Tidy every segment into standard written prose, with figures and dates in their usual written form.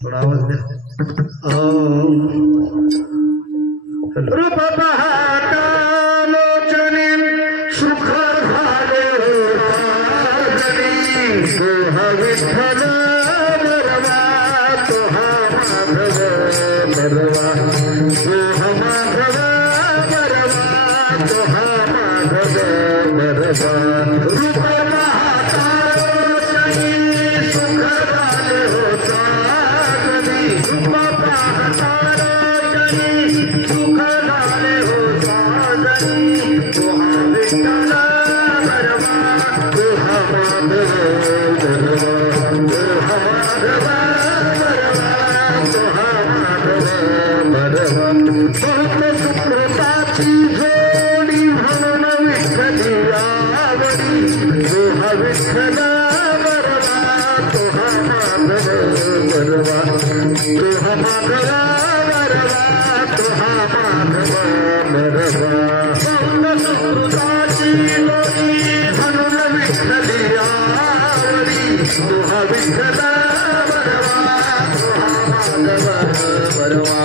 थोड़ा आवाज दे रूप पाहता लोचनी सुख झाले विठ्ठल बरवा तोहा माधव बरवा तोहा माधव बरवा तोहा माधव बरवा रूप पाहता लोचनी सुख झाले होता रूप पाहता लोचनी सुख झाले होता तोहा विठ्ठल बरवा तोहा माधव सुकृताची जोडी म्हणून विठ्ठली आवडी तोहा विठ्ठल बरवा तोहा माधव बरवा तोहा माधव बरवा तोहा माधव बरवा सुकृताची जोडी म्हणून विठ्ठली आवडी तोहा विठ्ठल बरवा तोहा माधव बरवा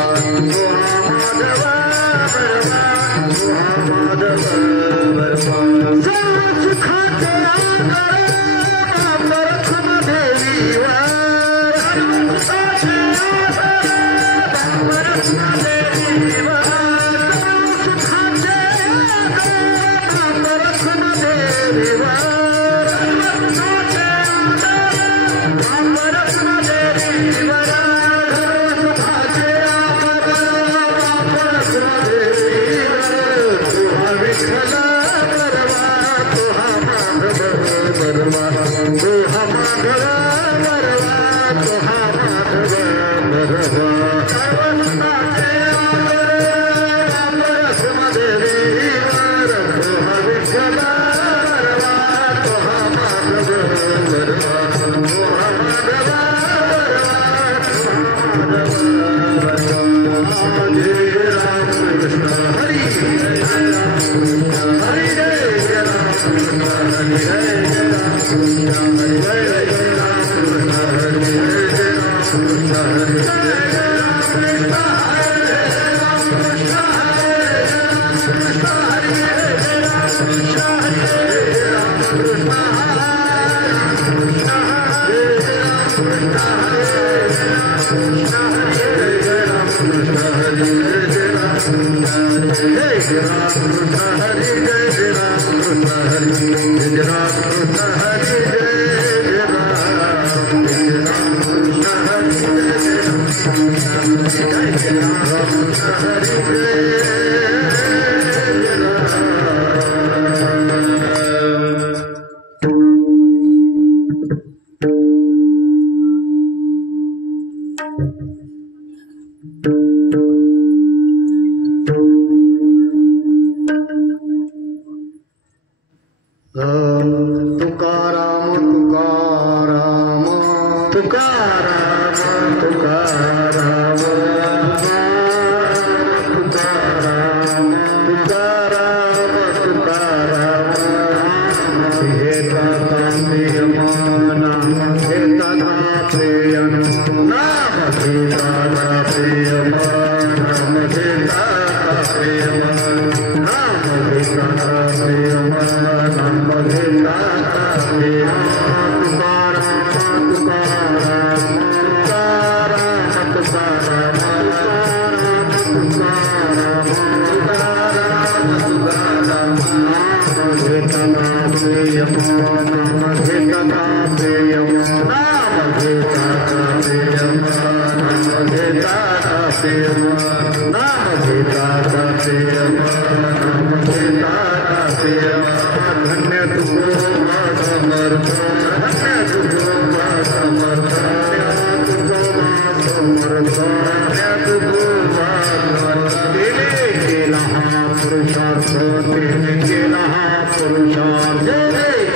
पुरुषार्थ तिने केला हा पुरुषार्थ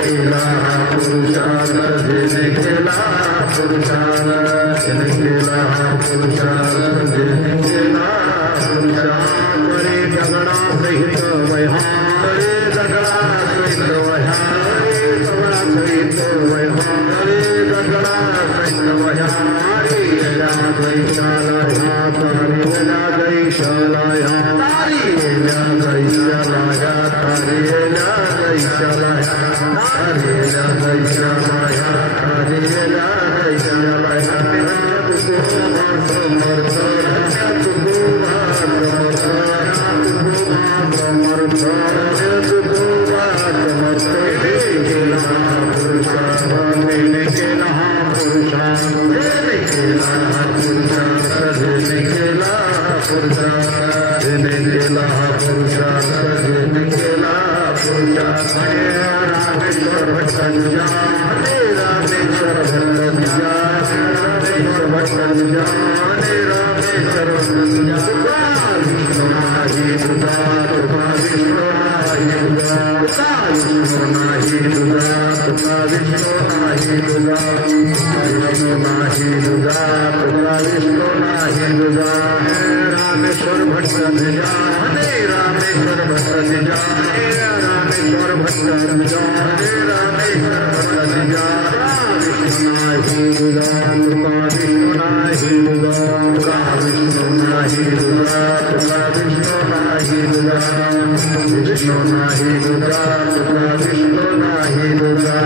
केला हा पुरुषार्थ जिने केला पुरुषार्थ जिने केला हा पुरुषार्थ जिने केला पुरुषार्थ रे दगडा सहित वैहारे दगडा सहित वैहारे दगडा सहित वैहारे दगडा सहित वैहारे या गैशाला या तारी या गैशाला या तारी या गैशाला या तारी या गैशाला या तारी या गैशाला या तारी या गैशाला या समर्थ रामेश्वर भट्ट हरे रामेश्वर भट्ट रामेश्वर भट्ट हरे रामेश्वर भट्ट विष्णु नाही दुदा विष्णु नाही दुदा विष्णु नाही दुदा विष्णु नाही दुदा विष्णु नाही दुदा विष्णु नाही दुदा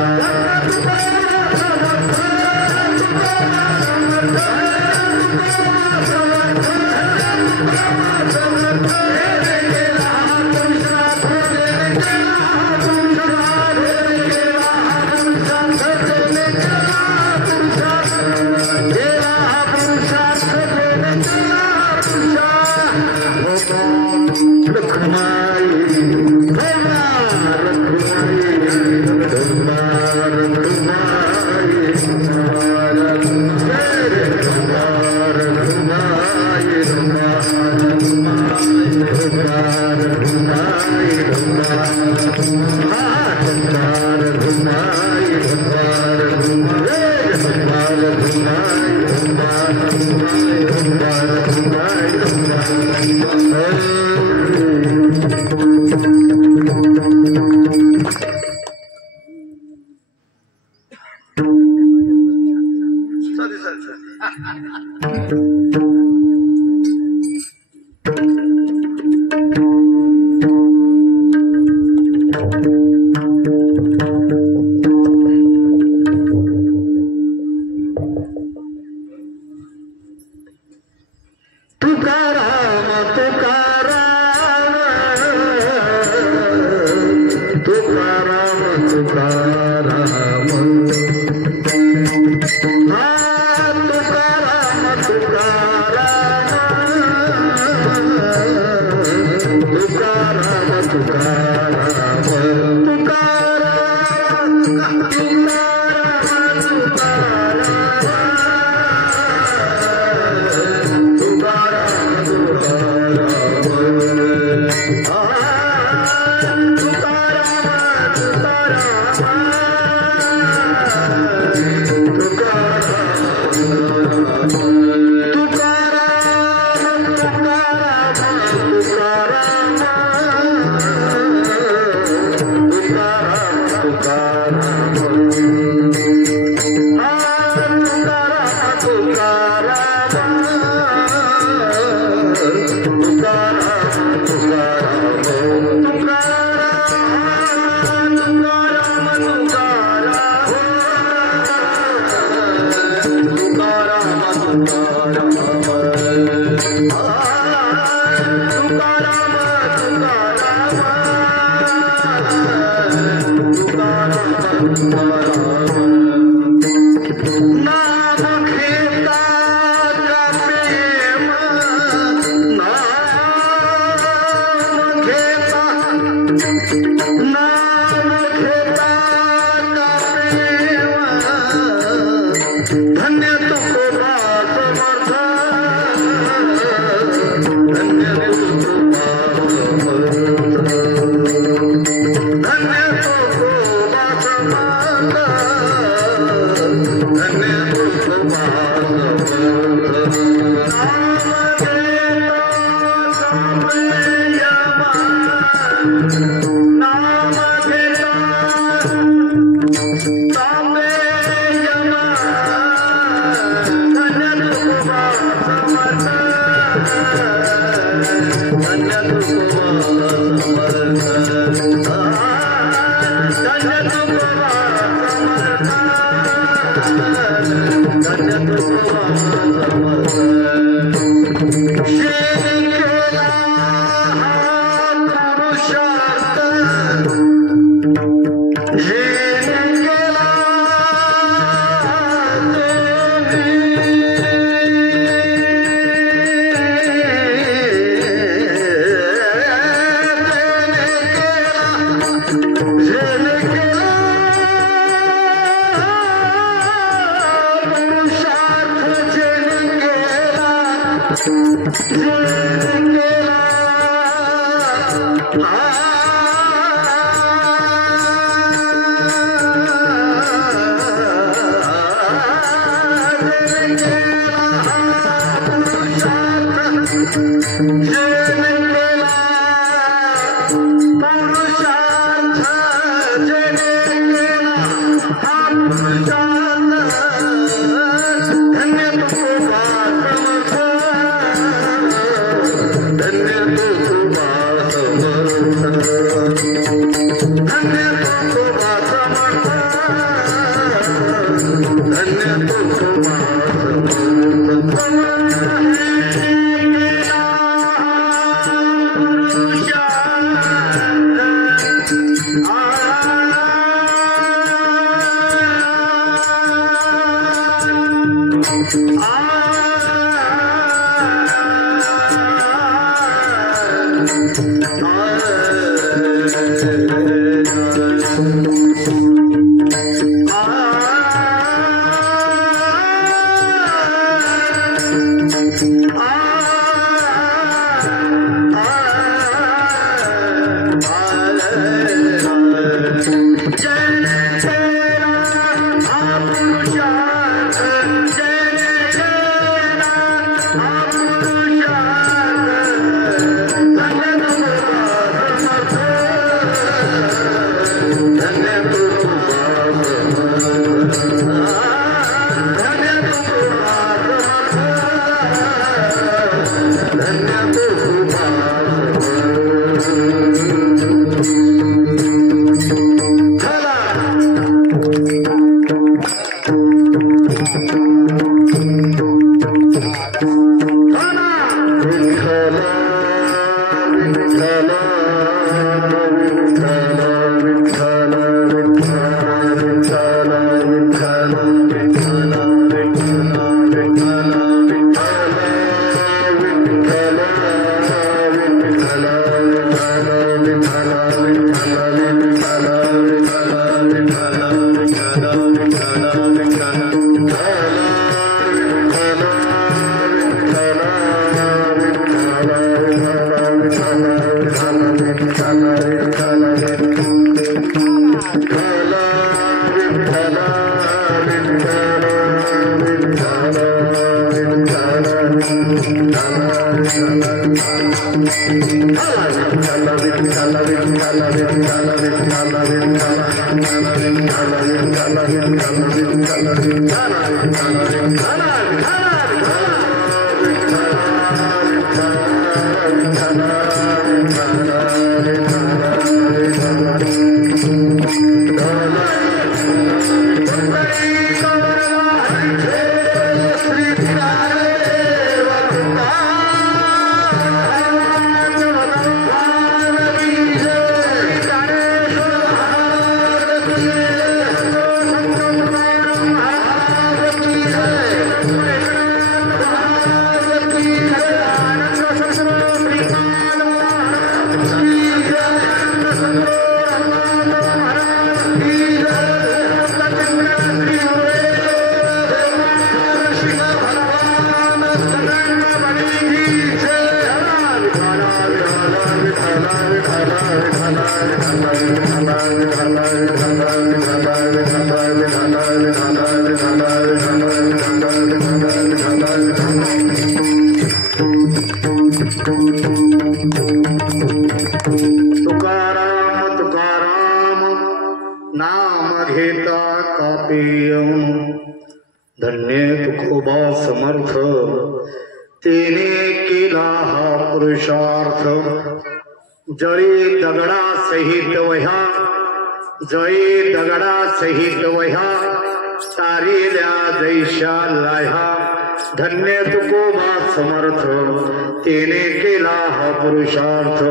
धन्य तुकाराम तुकाराम नाम घेता कापेय धन्य तुकोबा समर्थ तेने केला हा पुरुषार्थ जळी दगडा सहित वह्या जळी दगडा सहित वह्या तारिल्या जैशा लाह्या धन्य तुकोबा समर्थ तेने केला हा पुरुषार्थ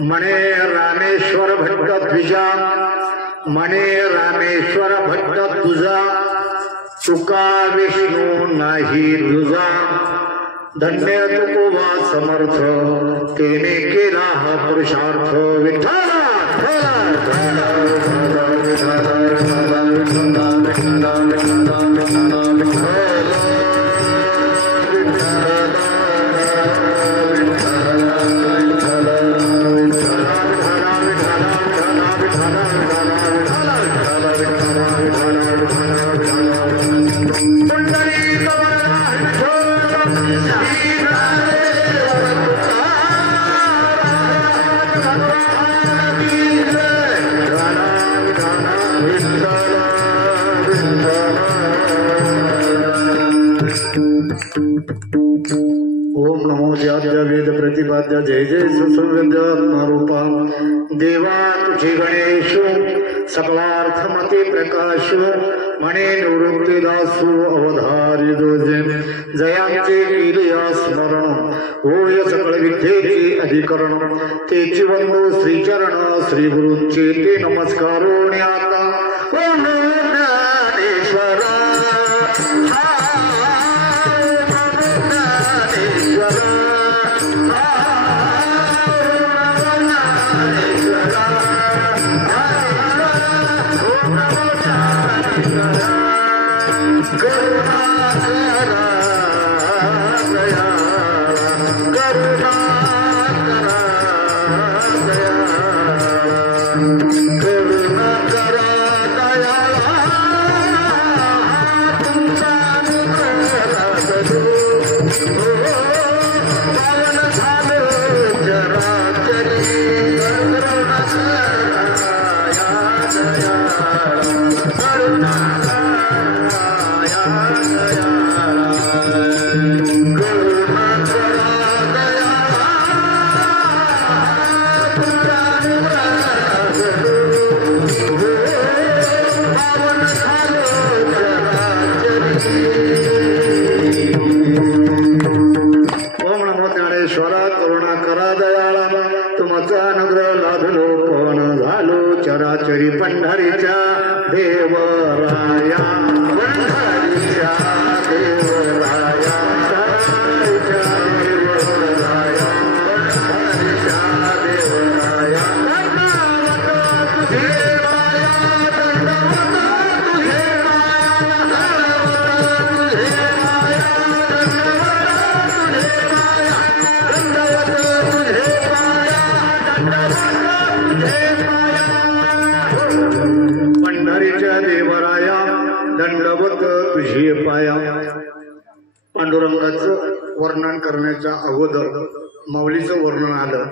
म्हणे रामेश्वर भट्ट द्विजा म्हणे रामेश्वर भट्ट तुझा तुका विष्णू नाही तुझा धन्य तुकोबा समर्थ तेने केला हा पुरुषार्थ विठ्ठल ओम नमो ज्ञात्या वेद प्रतिपाद्य जय जय सुसुविद्यात्मरूपा देवा तुझे गणेश सकलार्थमते प्रकाश म्हणे निवृत्ती दासू अवधारी दोजे जयांचे केले स्मरण होय सकळ विद्येचे अधिकरण तेची वंदो श्रीचरण श्री गुरूंचे ते नमस्कारोण्याता ओम ज्ञानेश्वरा चराचरी पंढरीच्या देवराया पंढरीच्या देवराया दंडवत तुझी पाया पांडुरंगाचं वर्णन करण्याच्या अगोदर माऊलीचं वर्णन आलं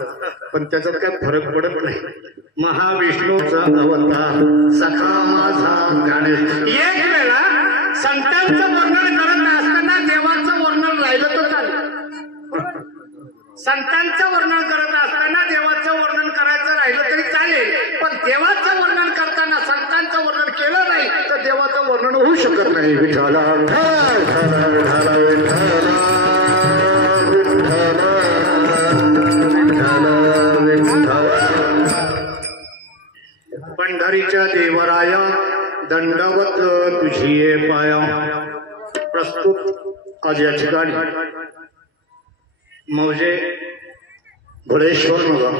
पण त्याच्यात काय फरक पडत नाही महाविष्णूचा अवतार सखा माझा गणेश एक वेळा संतांचं वर्णन करत असताना देवाचं वर्णन राहिलं तर चालेल संतांचं वर्णन करत असताना देवाचं वर्णन करायचं राहिलं तरी चालेल पण देवाचं वर्णन करताना संतांचं वर्णन केलं नाही तर देवाचं वर्णन होऊ शकत नाही विठ्ठला पंढरीच्या देवराया दंडवत तुझी पाया प्रस्तुत आज या ठिकाणी मौजे भोलेश्वर नगर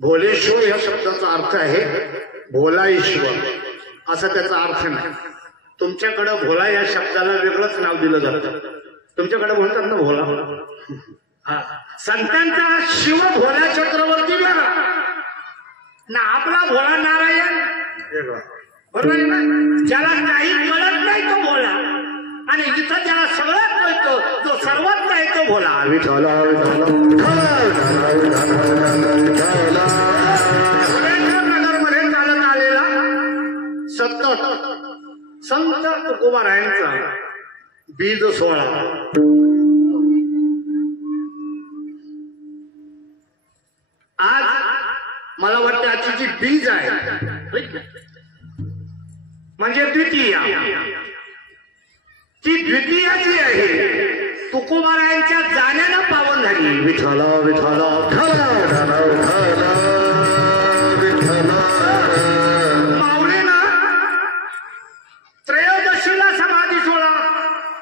भोलेश्वर या शब्दाचा अर्थ आहे भोला ईश्वर असा त्याचा अर्थ नाही तुमच्याकडे भोला या शब्दाला वेगळंच नाव दिलं जातं तुमच्याकडे म्हणतात ना भोला हा संतांचा शिव भोला चक्रवर्ती वेगळा ना आपला भोला नारायण वेगळा बरोबर आहे ना ज्याला काही कळत नाही तो भोला आणि इथं ज्याला सगळं कळतो, जो सर्वत्र आहे तो भोला. नगरमध्ये चालत आलेला सतत संत तुकोबारायांचा बीज सोहळा. आज मला वाटतं आजची जी बीज आहे म्हणजे द्वितीया, ती द्वितीया जी आहे तुकोबारायांच्या जाण्याला पावन झाली. विठ्ठला विठ्ठला माऊलीना त्रयोदशीला समाधी सोहळा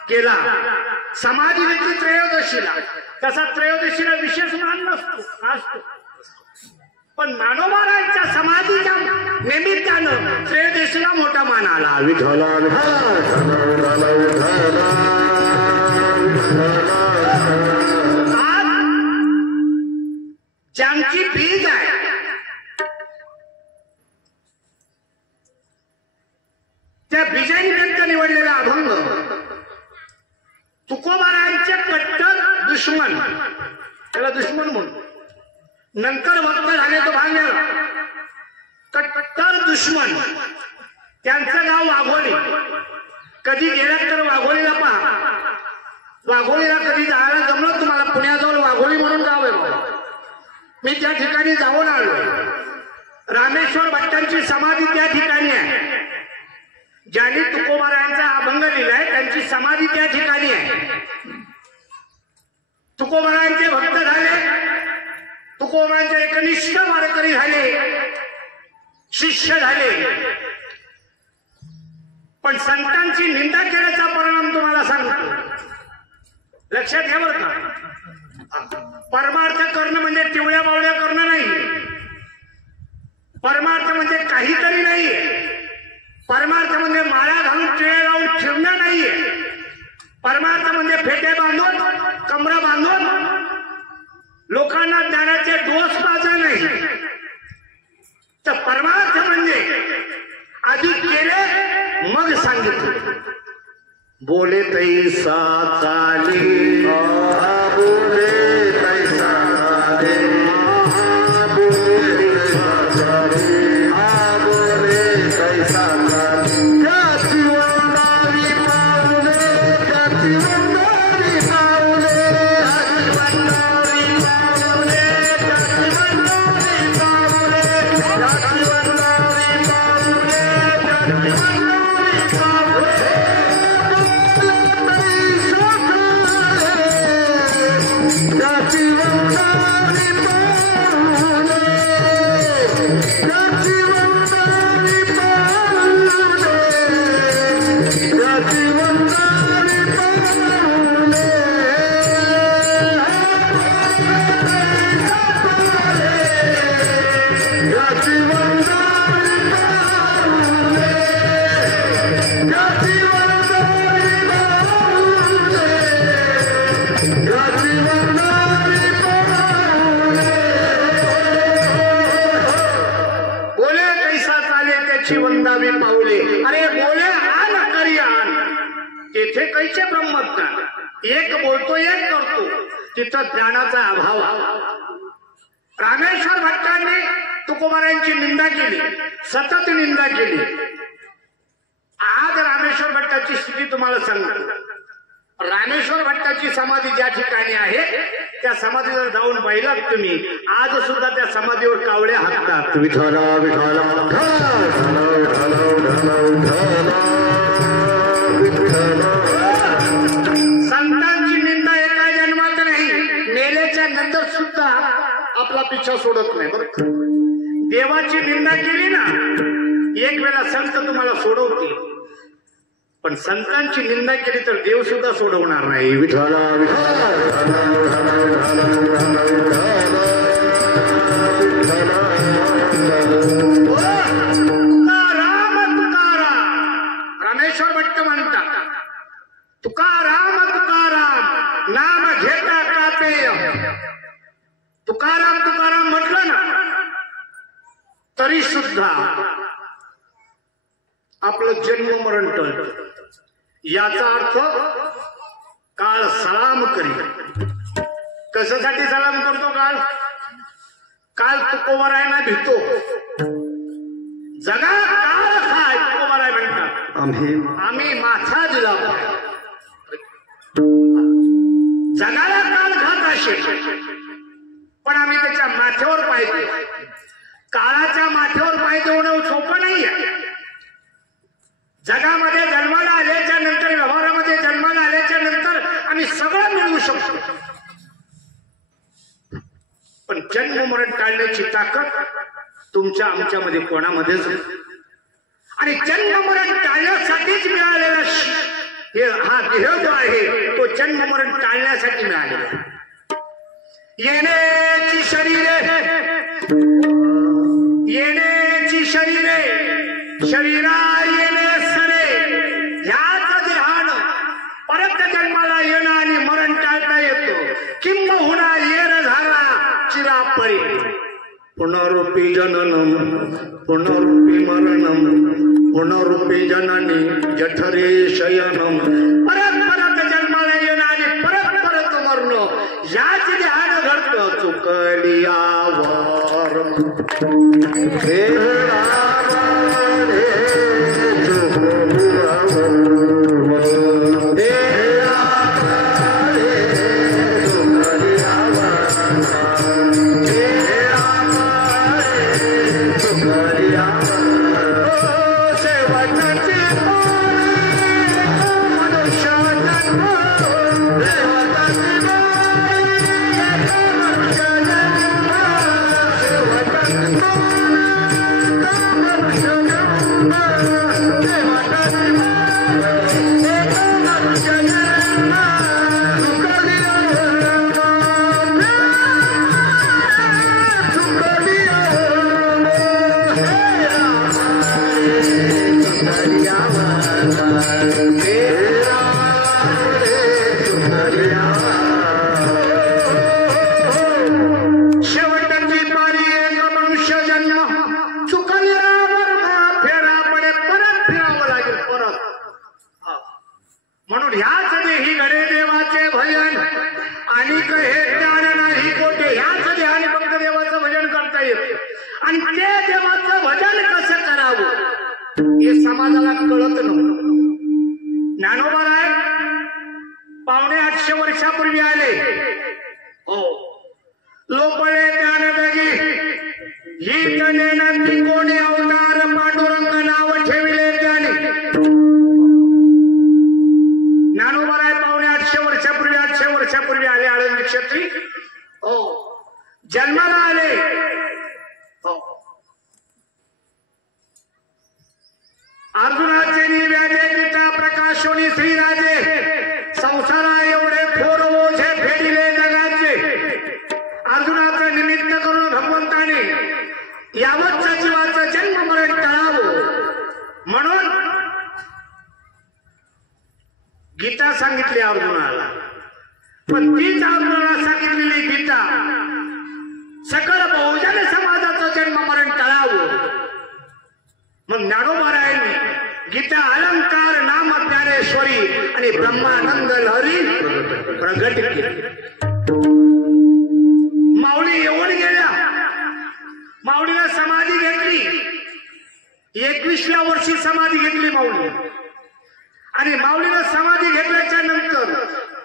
केला. समाधी घेतली त्रयोदशीला. तसा त्रयोदशीला विशेष मान नसतो, पण ज्ञानोबारायांच्या समाधीच्या निमित्तानं त्रयोदशीला मोठा मान आला. विठ्ठला आज ज्यांची बीज आहे त्या बीजानिमित्त निवडलेला अभंग तुकोबारायांचे कट्टर दुश्मन, त्याला दुश्मन म्हणून नंतर भक्त झाले तो भाग गेला. कट्टर दुश्मन, त्यांचं नाव वाघोली. कधी गेलात तर वाघोलीला पहा. वाघोलीला कधी जायला जमलं तुम्हाला, पुण्याजवळ वाघोली म्हणून गाव आहे. मी त्या ठिकाणी जाऊन आलो. रामेश्वर भट्टांची समाधी त्या ठिकाणी आहे. ज्यांनी तुकोबारायांचा अभंग लिहिलाय त्यांची समाधी त्या ठिकाणी आहे. तुकोबारायांचे भक्त झाले, तुकोबारायांचे एकनिष्ठ वारकरी झाले, शिष्य झाले, पण संतांची निंदा केल्याचा परिणाम तुम्हाला सांगतो. लक्षात घ्या बरं का. परमार्थ करणं म्हणजे टिवळ्या बावळ्या करणं नाही. परमार्थ म्हणजे काहीतरी नाहीये. परमार्थ म्हणजे माळा घालून टिळे लावून फिरणं नाहीये. परमार्थ म्हणजे फेटे बांधून कमरा बांधून लोकांना ज्ञानाचे डोस पाजणं नाही. तर परमार्थ म्हणजे आधी केले मग सांगितले. बोले तैसा चाले, बोले तैसा चाले, बोले तैसा चाले, बोले तैसा वंदावे पाऊले. अरे बोले आन करी आन, तेथे कैचे ब्रह्मज्ञान. एक बोलतो एक करतो, तिथं ज्ञानाचा अभाव. रामेश्वर भट्टांनी तुकोबारायांची निंदा केली, सतत निंदा केली. आज रामेश्वर भट्टाची स्थिती तुम्हाला सांगतो. रामेश्वर भट्टाची समाधी ज्या ठिकाणी आहे त्या समाधीवर जाऊन पाहिलात तुम्ही, आज सुद्धा त्या समाधीवर कावळे हाकतात. विठ्ठला विठ्ठला संतांची निंदा एका जन्मात नाही, मेल्याच्या नंतर सुद्धा आपला पिछा सोडत नाही. बरं, देवाची निंदा केली ना एक वेळा संत तुम्हाला सोडवते, पण संतांची निंदा केली तर देव सुद्धा सोडवणार नाही. विठ्ठला तुकाराम तुकाराम, रामेश्वर भट्ट म्हणतात तुकाराम तुकाराम नाम घेता कापेय. तुकाराम तुकाराम म्हटलं ना तरी सुद्धा आपलं जन्म मरण टळतं. याचा अर्थ काळ सलाम करी. कशासाठी सलाम करतो काळ? काल तुकोबरायना भितो. जगा काळ खाय तुकोबराय म्हणतात. आम्ही माथा दिला. जगाला काळ खात असेल पण आम्ही त्याच्या माथ्यावर पाय देऊ. काळाच्या माथ्यावर पाय देणं सोपं नाहीये. जगामध्ये जन्माला आल्याच्या नंतर, व्यवहारामध्ये जन्माला आल्याच्या नंतर आम्ही सगळं मिळवू शकतो, पण जन्म मरण टाळण्याची ताकद तुमच्या आमच्यामध्ये कोणामध्येच. आणि जन्म मरण टाळण्यासाठीच मिळालेला हा देह जो आहे तो जन्म मरण टाळण्यासाठी मिळालेला. येण्याची शरीरे शरीरा येणे सरे, ह्याच देहानं परत जन्माला येणं आणि मरण टाळता येतो. किंबहुना येण झाला चिरापरी. पुनरुपी जननम पुनरुपी मरणम पुनरुपी जननी जठरे शयनम. परत परत जन्माला येणं आणि परत परत मरणं याच ध्यान घडतं. चुकलियावर समाजाला कळत नव्हतं. ज्ञानोबा पावणे 800 वर्षापूर्वी आले. हो, लोपळे ज्ञानदगी हित नेन त्रिकोणी अवतार पांडुरंग नाव ठेविले त्याने. ज्ञानोबा पावणे 800 वर्षापूर्वी आले आळंदी क्षेत्री. हो, जन्माला आले. हो, अर्जुनाचे निव्याजे गीता प्रकाशोनी श्रीराजे संसारा एवढे थोर ओझे फेडिले जगाचे. अर्जुनाचं निमित्त करून भगवंताने यावतच्या जीवाचं जन्म मरण टळावं म्हणून गीता सांगितली अर्जुनाला. पण तीच अर्जुनाला सांगितलेली गीता सकल बहुजन समाजाचं जन्म मरण टळावं. मग ज्ञानोबारायांनी गीता अलंकार नाम ज्ञानेश्वरी आणि ब्रह्मानंद लहरी प्रगट केली. माऊली येऊन गेल्या. माऊलीला समाधी घेतली. 21व्या वर्षी समाधी घेतली माऊली. आणि माऊलीला समाधी घेतल्याच्या नंतर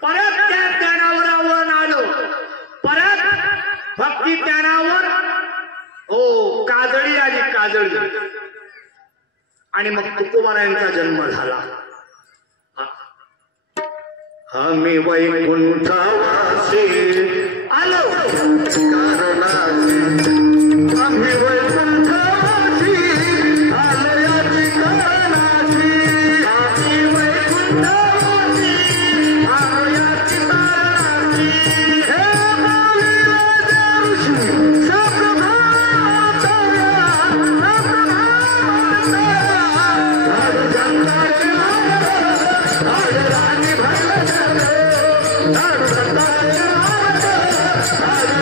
परत त्या ज्ञानावर आव्हान आलं. परत भक्ती ज्ञानावर हो काजळी आली. काजळी आणि मग तुकोबारायांचा जन्म झाला. आम्ही वैकुंठवासी आलो कारणासी. आम्ही वैकुंठवासी आलो याची कारणासी. आम्ही वैकुंठवासी आलो याची कारणासी. हे माऊलीराजा ऋषी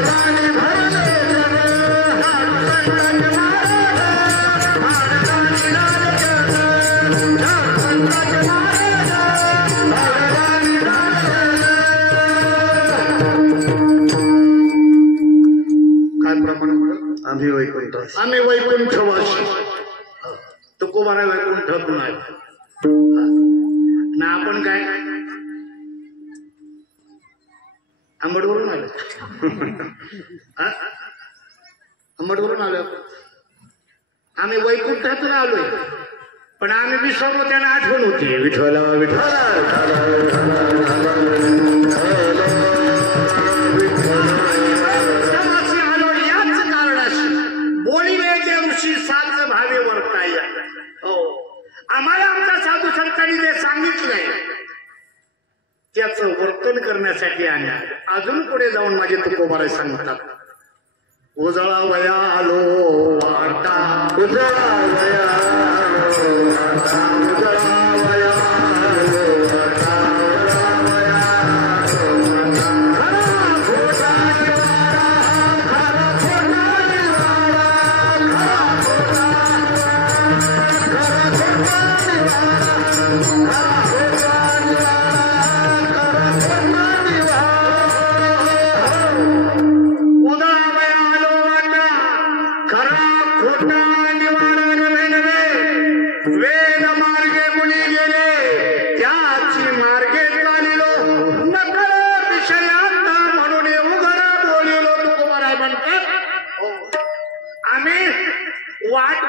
राणी भर आम्ही वैकुंठवासी. आम्ही वैकुंठवासी. तुकोबारा वैकुंठ पुन्हा ना आपण काय आंबडवरून आलो. आंबडवरून आलो. आम्ही वैकुंठातून आलोय पण आम्ही विसरलो त्यांना आठवण होती. विठ्ठला विठ्ठला आलो याच कारणाशी बोलिवेचे ऋषी साज भावे वर्ताय. हो आम्हाला आमच्या साधू संतांनी जे सांगितलंय त्याचं वर्तन करण्यासाठी आणि अजून पुढे जाऊन माझे तुकोबारा सांगतात. उजळा वया आलो वाटा उजळा वया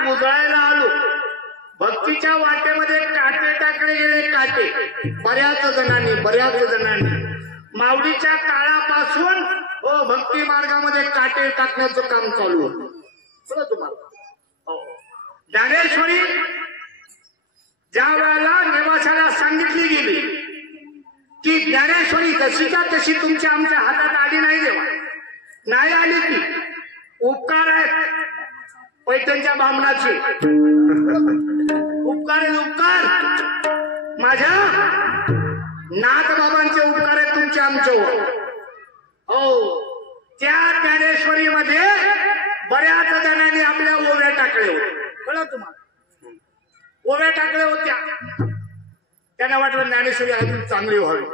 उजळायला आलो. भक्तीच्या वाटेमध्ये काटे टाकले गेले. काटे बऱ्याच जणांनी माऊलीच्या काळापासून हो भक्ती मार्गामध्ये काटे टाकण्याचं काम चालू होतं. तुम्हाला ज्ञानेश्वरी ज्या वेळेला निवासाला सांगितली गेली की ज्ञानेश्वरी जशीच्या तशी तुमच्या आमच्या हातात आली नाही. देवा नाही आली ती उपकार आहेत पैठणच्या बामणाचे. उपकार माझ्या नाथ बाबांचे उपकार आहेत तुमच्या आमच्यावर. हो त्या ज्ञानेश्वरी मध्ये बऱ्याच जणांनी आपल्या ओव्या टाकल्या होत्या. कळलं तुम्हाला ओव्या टाकल्या होत्या. त्यांना वाटलं ज्ञानेश्वरी अजून चांगली व्हावी.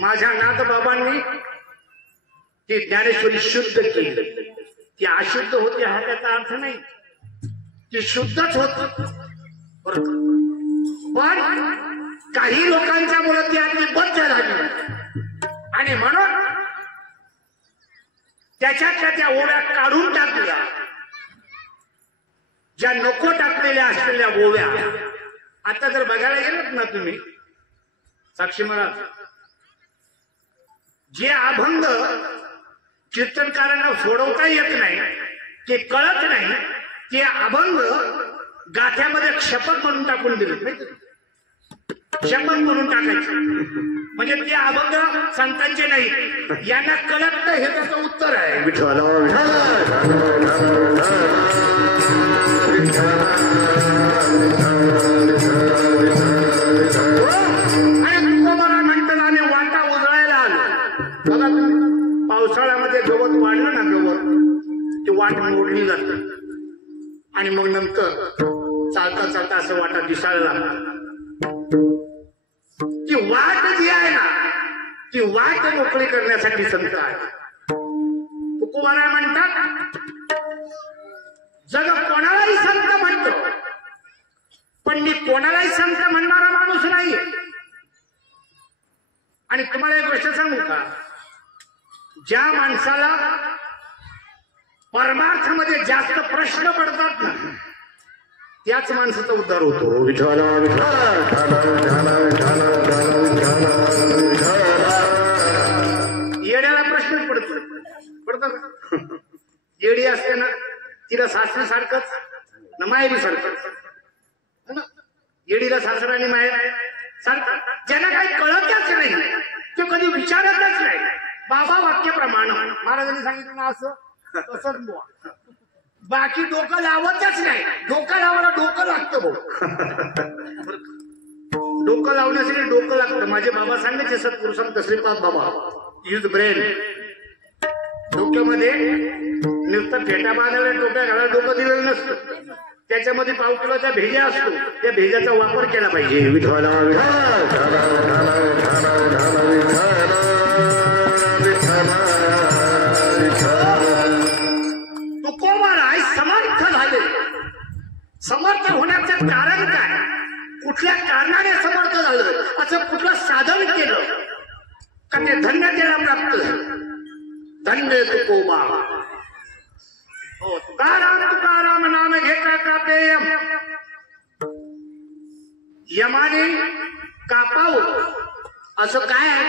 माझ्या नाथ बाबांनी ती ज्ञानेश्वरी शुद्ध केली. ती अशुद्ध होती हा त्याचा अर्थ नाही. ती शुद्धच होती. पण काही लोकांच्या मुळे ती अगदी बद्ध झाली आणि म्हणून त्याच्यातल्या त्या ओव्या काढून टाकल्या. ज्या नको टाकलेल्या असलेल्या ओव्या आता जर बघायला गेलात ना तुम्ही साक्षी महाराज जे अभंग कीर्तनकारांना सोडवता येत नाही ते कळत नाही ते अभंग गाठ्यामध्ये क्षपक म्हणून टाकून दिले. क्षपक म्हणून टाकायचे म्हणजे ते अभंग संतांचे नाही. यांना कळत नाही हे त्याचं उत्तर आहे. आणि तुकोबारा म्हणतात आम्ही वाटा उजळायला आलो. बघा पावसाळ्यामध्ये गवत वाढलं ना गवत ती वाट मोडली जाते आणि मग नंतर चालता चालता असं वाटा दिसायला लागला. ती वाट जी आहे ना ती वाट मोकळी करण्यासाठी संत आहे. तुकोबारा म्हणतात जग कोणालाही संत म्हणतो पण मी कोणालाही संत म्हणणारा माणूस नाहीये. आणि तुम्हाला एक गोष्ट सांगू का ज्या माणसाला परमार्थामध्ये जास्त प्रश्न पडतात ना त्याच माणसाचा उद्धार होतो. येड्याला प्रश्नच पडतात. येडी असते ना तिला सासरी सारखंच ना माहेरी सारखंच. येडीला सासरा आणि माहेर सारखं. ज्यांना काही कळतच नाही ते कधी विचारतच नाही. बाबा वाक्याप्रमाणे महाराजांनी सांगितलं ना असं तसंच बुवा. बाकी डोकं लावतच नाही. डोकं लावायला डोकं लागतं भाऊ. डोकं लावण्यासाठी डोकं लागतं. माझे बाबा सांगायचे सत्पुरुषांत श्रीपाद बाबा यूज ब्रेन. डोक्यामध्ये नुसतं फेटा बांधायला डोक्या घालायला डोकं दिलेलं नसतं. त्याच्यामध्ये पाव किलोचा भेजा असतो. त्या भेजाचा वापर केला पाहिजे. विठ्ठला त्याला प्राप्त झालं. धन्य तुकोबा. हो, तुकाराम नाम घेता का पेयम. यमाने कापावं असं काय आहे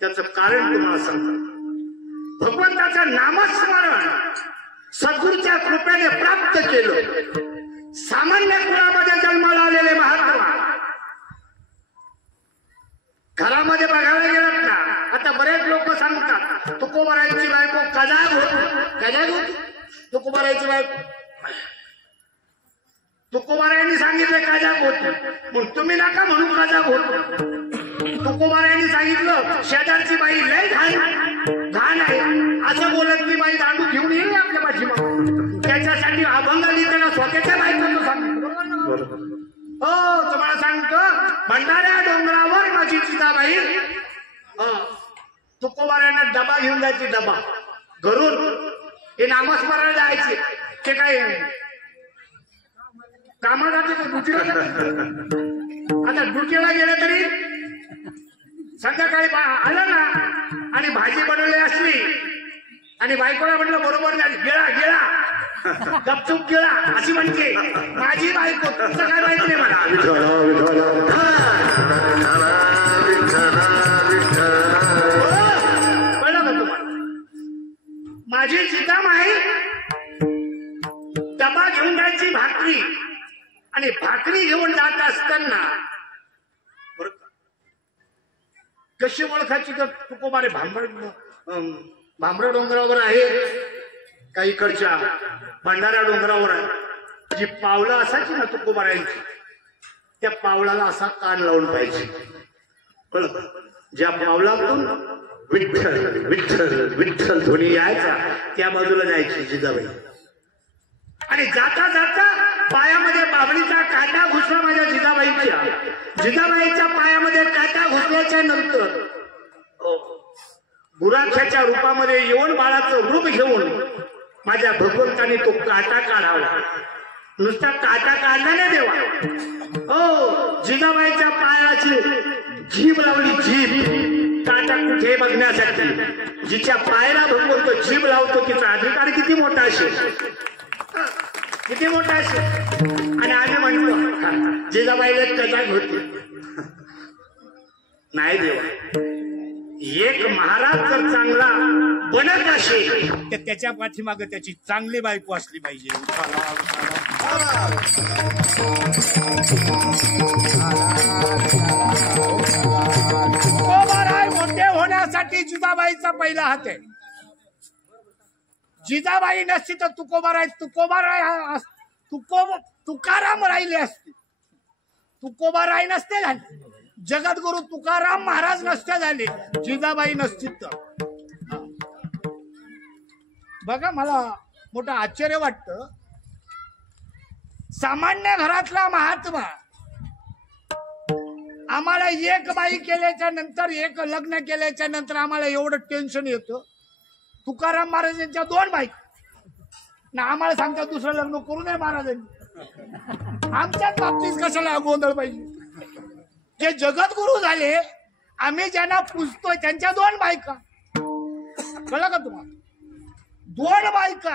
त्याचं कारण तुम्हाला सांगतो. भगवंताचं नामस्मरण सद्गुरूच्या कृपेने प्राप्त केलं. सामान्य कुळामध्ये जन्माला आलेले महात्मा घरामध्ये बघायला गेलात ना, आता बरेच लोक सांगतात तुकोबारायची बायको कजाग होती. तुकोबारायची बायको तुकोबारायांनी सांगितलं काजाग होती, मग तुम्ही नका म्हणून काजाग होतो. तुकोबारायांनी सांगितलं शेजारची बाई लय घाण आहे असं बोलत ती बाई दांडू घेऊन येईल आपल्या पाठीमागे. त्याच्यासाठी अभंग लिहिताना स्वतःच्या बाईचं सांगितलं. हो, तुम्हाला सांगतो भंडाऱ्या डोंगरावर माझी जिजाबाई तुकोबारायांना डबा घेऊन जायची. डबा घरून हे नामस्मरण जायचे. ते काय कामाला ड्युटीला आता ड्युटीला गेले तरी संध्याकाळी आलं ना आणि भाजी बनवली असली आणि बायकोला म्हटलं बरोबर गेला गेला गपचूप गेला अशी म्हणते माझी बायको. तुमचं काय माहिती नाही मला. कळलं का तुम्हाला. माझी जिजामाई डबा घेऊन जायची भाकरी आणि भाकरी घेऊन जात असताना कशी ओळखायची तर तुकोबारे भांबरा डोंगरावर आहे का इकडच्या भंडारा डोंगरावर आहे. जी पावलं असायची ना तुकोबारायांची त्या पावलाला असा कान लावून पाहिजे. कळलं. ज्या पावलातून विठ्ठल विठ्ठल विठ्ठल ध्वनी यायचा त्या बाजूला जायची जिजाबाई. आणि जाता जाता पायामध्ये बाबळीचा काटा घुसला माझ्या जिजाबाईच्या. जिजाबाईच्या पायामध्ये काटा घुसल्याच्या नंतर गुराख्याच्या रूपामध्ये येऊन बाळाचं रूप घेऊन माझ्या भगवंताने तो काटा काढावा. नुसता काटा काढला नाही देवा. हो, जिजाबाईच्या पायाची जीभ लावली. जीभ काटा कुठे बघण्यासाठी. जिच्या पायाला भगवंत जीभ लावतो तिचा अधिकार किती मोठा असेल. किती मोठा असेल. आणि आम्ही म्हणतो जिजाबाईला कजाग होती. नाही देवा. एक महाराज जर चांगला बनत असेल तर त्याच्या पाठीमागे त्याची चांगली बायको असली पाहिजे. तुकोबाराय मोठे होण्यासाठी जिजाबाईचा पहिला हात आहे. जिजाबाई नसती तर तुकोबाराय तुकाराम राहिले असते. तुकोबाराय नसते झाले. जगद्गुरु तुकाराम महाराज नसते झाले. जिजाबाई नसती तर. बघा मला मोठं आश्चर्य वाटतं. सामान्य घरातला महात्मा आम्हाला एक बाई केल्याच्या नंतर एक लग्न केल्याच्या नंतर आम्हाला एवढं टेन्शन येतं. तुकाराम महाराजांच्या 2 बाई ना आम्हाला सांगतात दुसरं लग्न करू नये महाराजांनी. आमच्याच बाबतीत कशाला गोंधळ पाहिजे. जे जगद्गुरु झाले आम्ही ज्यांना पुजतोय त्यांच्या 2 बायका. कळलं का तुम्हाला. 2 बायका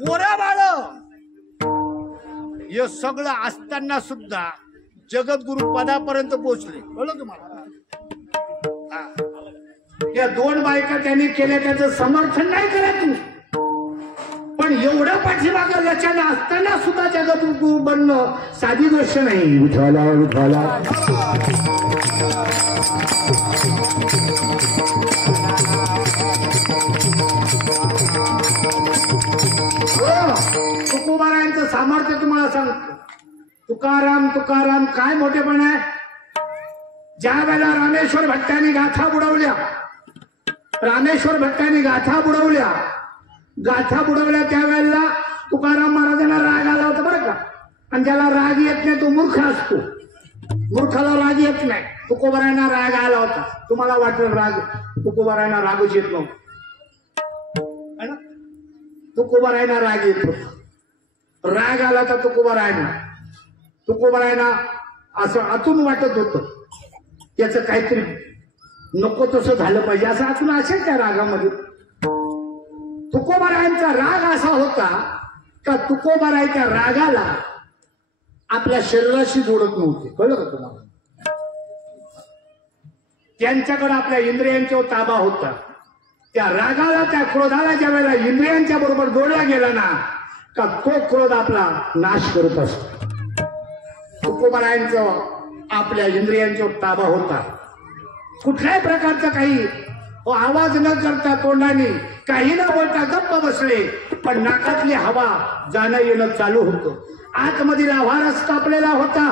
पोरं बाळ हे सगळं असताना सुद्धा जगद्गुरु पदापर्यंत पोहोचले. कळलं तुम्हाला. या 2 बायका त्यांनी केल्या त्याचं समर्थन नाही करत तू. पण एवढं पाठीमागं लचन असताना सुद्धा जगद्गुरु बनणं साधी गोष्ट नाही. विठ्ठला विठ्ठला. तुकोबारायांचं सामर्थ्य तुम्हाला सांगतो. तुकाराम तुकाराम काय मोठेपण आहे. ज्या वेळेला रामेश्वर भट्टांनी गाथा बुडवल्या त्यावेळेला तुकाराम महाराजांना राग आला होता बरं का. आणि ज्याला राग येत नाही तो मूर्ख असतो. मूर्खाला राग येत नाही. तुकोबारायांना राग आला होता. तुम्हाला वाटलं राग तुकोबारायांना रागच येत नव्हता. तुकोबारायांना राग येत होता. राग आला तर तुकोबारायांना असं आतून वाटत होतं याचं काहीतरी नको तसं झालं पाहिजे असं आतून असेल त्या रागामध्ये. तुकोबारायांचा राग असा होता का तुकोबारायच्या रागाला आपल्या शरीराशी जोडत नव्हते. कळलं का तुम्हाला? त्यांच्याकडे आपल्या इंद्रियांचा ताबा होता. त्या रागाला त्या क्रोधाला ज्या वेळेला इंद्रियांच्या बरोबर जोडला गेला ना का तो क्रोध आपला नाश करत असतो. तुकोबारायांचा आपल्या इंद्रियांचा ताबा होता. कुठल्याही प्रकारचा काही आवाज न करता तोंडाने काही न बोलता गप्प बसले पण नाकातली हवा जाणं येणं चालू होतं. आतमधील आवाज तापलेला होता.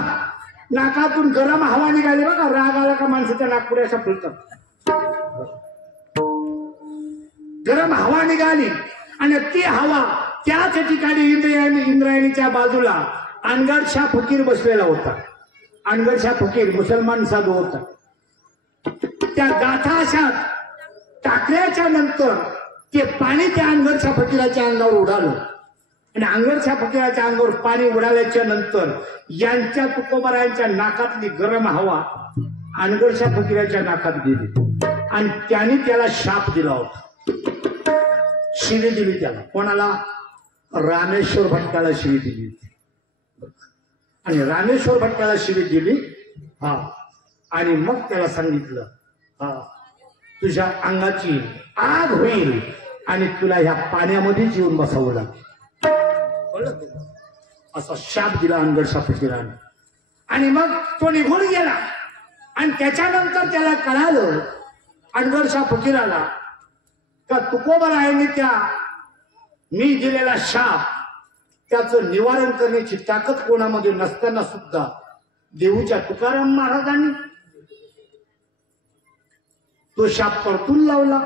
नाकातून गरम हवा निघाली बघा. राग आला का माणसाच्या नागपुड्या अशा फुलतात. गरम हवा निघाली आणि ती हवा त्याच ठिकाणी इंद्रायणीच्या बाजूला अनगडशा फकीर बसलेला होता. अनगडशा फकीर मुसलमान साधू होता. त्या गाथा अशा टाकल्याच्या नंतर ते पाणी त्या अनगडशा फकीराच्या अंगावर उडालं आणि अनगडशा फकीराच्या अंगावर पाणी उडाल्याच्या नंतर यांच्या तुकोबारायांच्या नाकातली गरम हवा अनगडशा फकीराच्या नाकात गेली आणि त्याने त्याला शाप दिला होता. शिवी दिली त्याला. कोणाला? रामेश्वर भट्टाला शिवी दिली होती. आणि रामेश्वर भट्टाला शिवी दिली. हा. आणि मग त्याला सांगितलं हा तुझ्या अंगाची आग होईल आणि तुला ह्या पाण्यामध्येच येऊन बसावं लागेल. असा शाप दिला अनगडशा फकीराने. आणि मग तो निघून गेला. आणि त्याच्यानंतर त्याला कळालं अनगडशा फकीराला का तुकोबारायांनी त्या मी दिलेला शाप त्याचं निवारण करण्याची ताकद कोणामध्ये नसताना सुद्धा देऊच्या तुकाराम महाराजांनी तो शाप परतून लावला.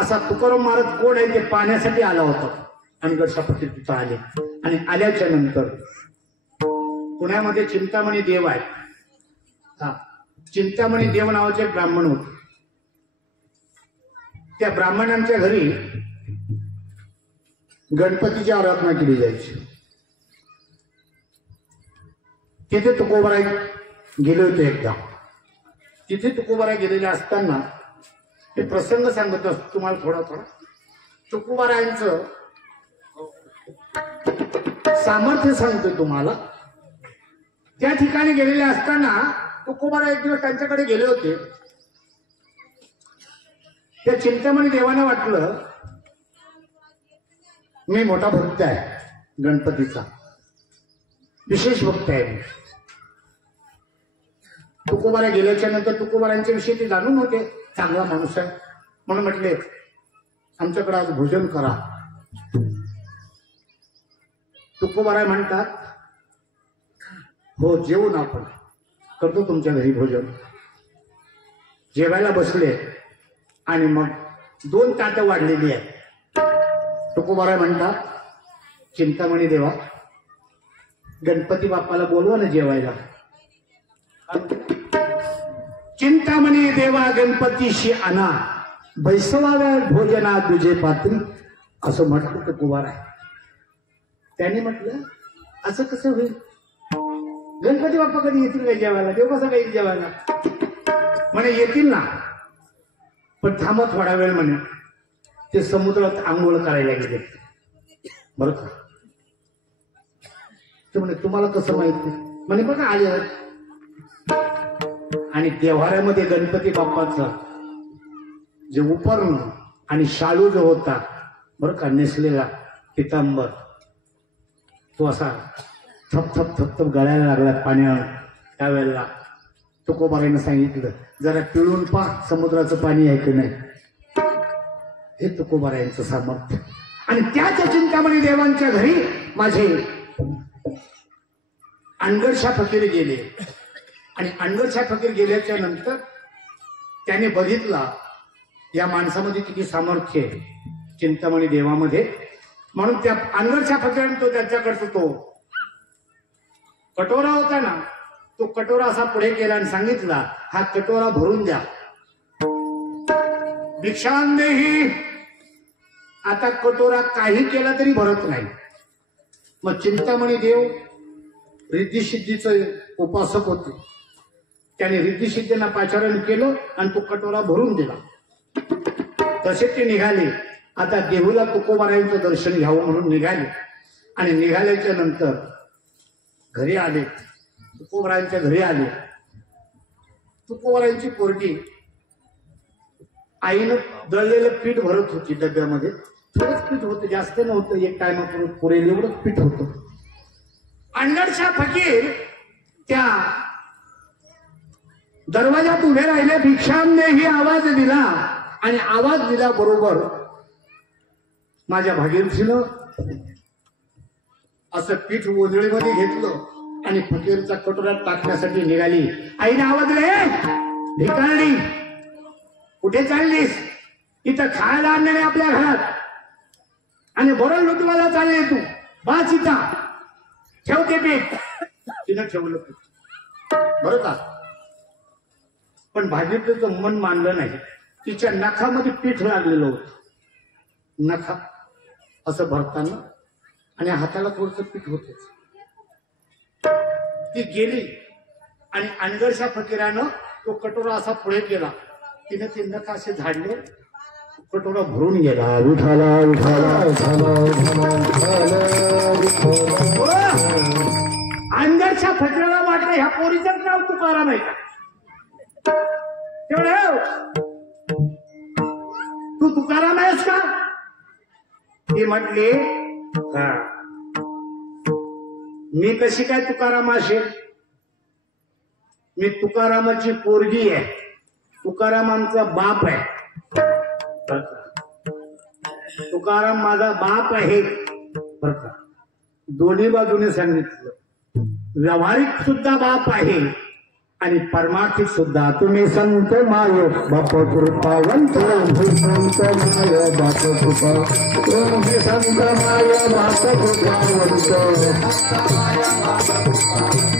असा तुकाराम महाराज कोण आहे ते पाहण्यासाठी आला होता. अनगडशा फकीर तिथं आले आणि आल्याच्या नंतर पुण्यामध्ये चिंतामणी देव आहे. हा चिंतामणी देव नावाचे ब्राह्मण होते. त्या ब्राह्मणांच्या घरी गणपतीची आराधना केली जायची. तिथे तुकोबाराय गेले होते एकदा. तिथे तुकोबाराय गेलेले असताना हे प्रसंग सांगत असतो तुम्हाला थोडा थोडा. तुकोबारायांचं सामर्थ्य सांगतोय तुम्हाला. त्या ठिकाणी गेलेले असताना तुकोबाराय एक दिवस त्यांच्याकडे गेले होते. त्या चिंतामणी देवानं वाटलं मी मोठा भक्त आहे गणपतीचा, विशेष भक्त आहे मी. तुकोबाराय गेल्याच्या नंतर तुकोबारायांच्या विषयी ते जाणून होते चांगला माणूस आहे म्हणून म्हटले आमच्याकडे आज भोजन करा. तुकोबाराय म्हणतात हो जेवून आपण करतो तुमच्या घरी भोजन. जेवायला बसले आणि मग 2 ताटं वाढलेली आहेत. तुकोबाराय म्हणतात चिंतामणी देवा गणपती बाप्पाला बोलवा ना जेवायला. चिंतामणी देवा गणपतीशी आणा बैसवाव्या भोजना तुझे पात्री असं म्हटलं तुकोबाराय. त्याने म्हटलं असं कसं होईल? गणपती बाप्पा कधी येतील काय जेवायला? देव कसं काही जेवायला? म्हणे येतील ना पण थांबा थोडा वेळ म्हणे. ते समुद्रात आंघोळ करायला गेले बरं का. ते म्हणे तुम्हाला कसं माहिती? म्हणे बघा आले. आणि देव्हाऱ्यामध्ये गणपती बाप्पाचा जे उपर्ण आणि शालू जो होता बरं का नेसलेला पितांबर तो असा थप थप थप थप गळायला लागला पाण्यावर. त्यावेळेला तुकोबारायनं सांगितलं जरा पिळून पहा समुद्राचं पाणी आहे की नाही. हे तुकोबारायांचं सामर्थ्य. आणि त्याच चिंतामणी देवांच्या घरी माझे अनगडशा फकीर गेले. आणि अनगडशा फकीर गेल्याच्या नंतर त्याने बघितला या माणसामध्ये किती सामर्थ्य आहे चिंतामणी देवामध्ये. म्हणून त्या अनगडशा फकीराने तो त्याच्याकडचा तो कटोरा होता ना तो कटोरा असा पुढे केला आणि सांगितला हा कटोरा भरून द्या. भिक्षांदेही. आता कटोरा काही केला तरी भरत नाही. मग चिंतामणी देव रिद्धी सिद्धीचे उपासक होते. त्याने रिद्धिसिद्धींना पाचारण केलं आणि तो कटोरा भरून दिला. तसे ते निघाले. आता देहूला तुकोबारायांचं दर्शन घ्यावं म्हणून निघाले आणि निघाल्याच्या नंतर घरी आले. तुकोबारायांच्या घरी आले. तुकोबारायांची कोरडी आईनं दळलेलं पीठ भरत होती डब्यामध्ये. थोडंच पीठ होतं, जास्त नव्हतं, एक टायमापूर्वी पुरेल एवढंच पीठ होतं. अनगडशा फकीर त्या दरवाजात उभे राहिले. भिक्षामने ही आवाज दिला आणि आवाज दिल्याबरोबर माझ्या भागीरथीनं असं पीठ ओंजळीमध्ये घेतलं आणि फकीरचा कटोऱ्यात टाकण्यासाठी निघाली. आईने आवाज दिला, भिकारणी कुठे चाललीस? इथं खायला आणले नाही आपल्या घरात आणि बरोबर लुटवायला चालले तू. बाच इथं ठेवते पीठ. तिनं ठेवलं पीठ बरं का. पण भागीरथीचं मन मानलं नाही. तिच्या नखामध्ये पीठ लागलेलं होतं. नखा असं भरताना आणि हाताला थोडंसं पीठ होत. ती गेली आणि अनगडशा फकीरानं तो कटोरा असा पुढे केला. तिने ते नख असे झाडले, कटोरा भरून गेला. विठाला विठाला अनगडशा फकीराला वाटलं ह्या पोरीचं नाव तुकाराम आहे का? तेवढं तू तुकाराम आहेस का? ती म्हटली, हा. मी कशी काय तुकाराम असेल? मी तुकारामाची पोरगी आहे. तुकाराम आमचा बाप आहे. तुकाराम माझा बाप आहे. दोन्ही बाजूने सांगितलं. व्यावहारिक सुद्धा बाप आहे आणि परमार्थिक सुद्धा. तुम्ही संत माय बाप कृपावंत, संत माय बाप कृपा, तुम्ही संत माय बाप कृपावंत,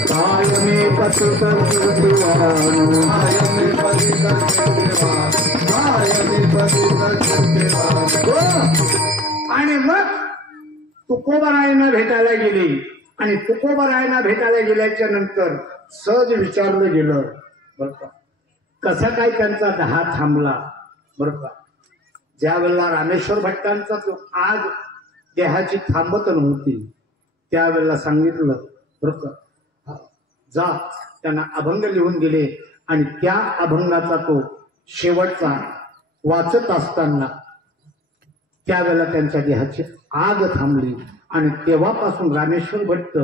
कायमे पतित कीर्तिवान, कायमे पतित कीर्तिवान, कायमे पतित कीर्तिवान. आणि मग तुकोबारायांना भेटायला गेली आणि तुकोबारायांना भेटायला गेल्याच्या नंतर सहज विचारलं गेलं, बरं का, कसा काय त्यांचा दहा थांबला. बरं का, ज्या वेळेला रामेश्वर भट्टांचा तो आग देहाची थांबत नव्हती त्यावेळेला सांगितलं, बरं का, जा. त्यांना अभंग लिहून दिले आणि त्या अभंगाचा तो शेवटचा वाचत असताना त्यावेळेला त्यांच्या देहाची आग थांबली आणि तेव्हापासून रामेश्वर भट्ट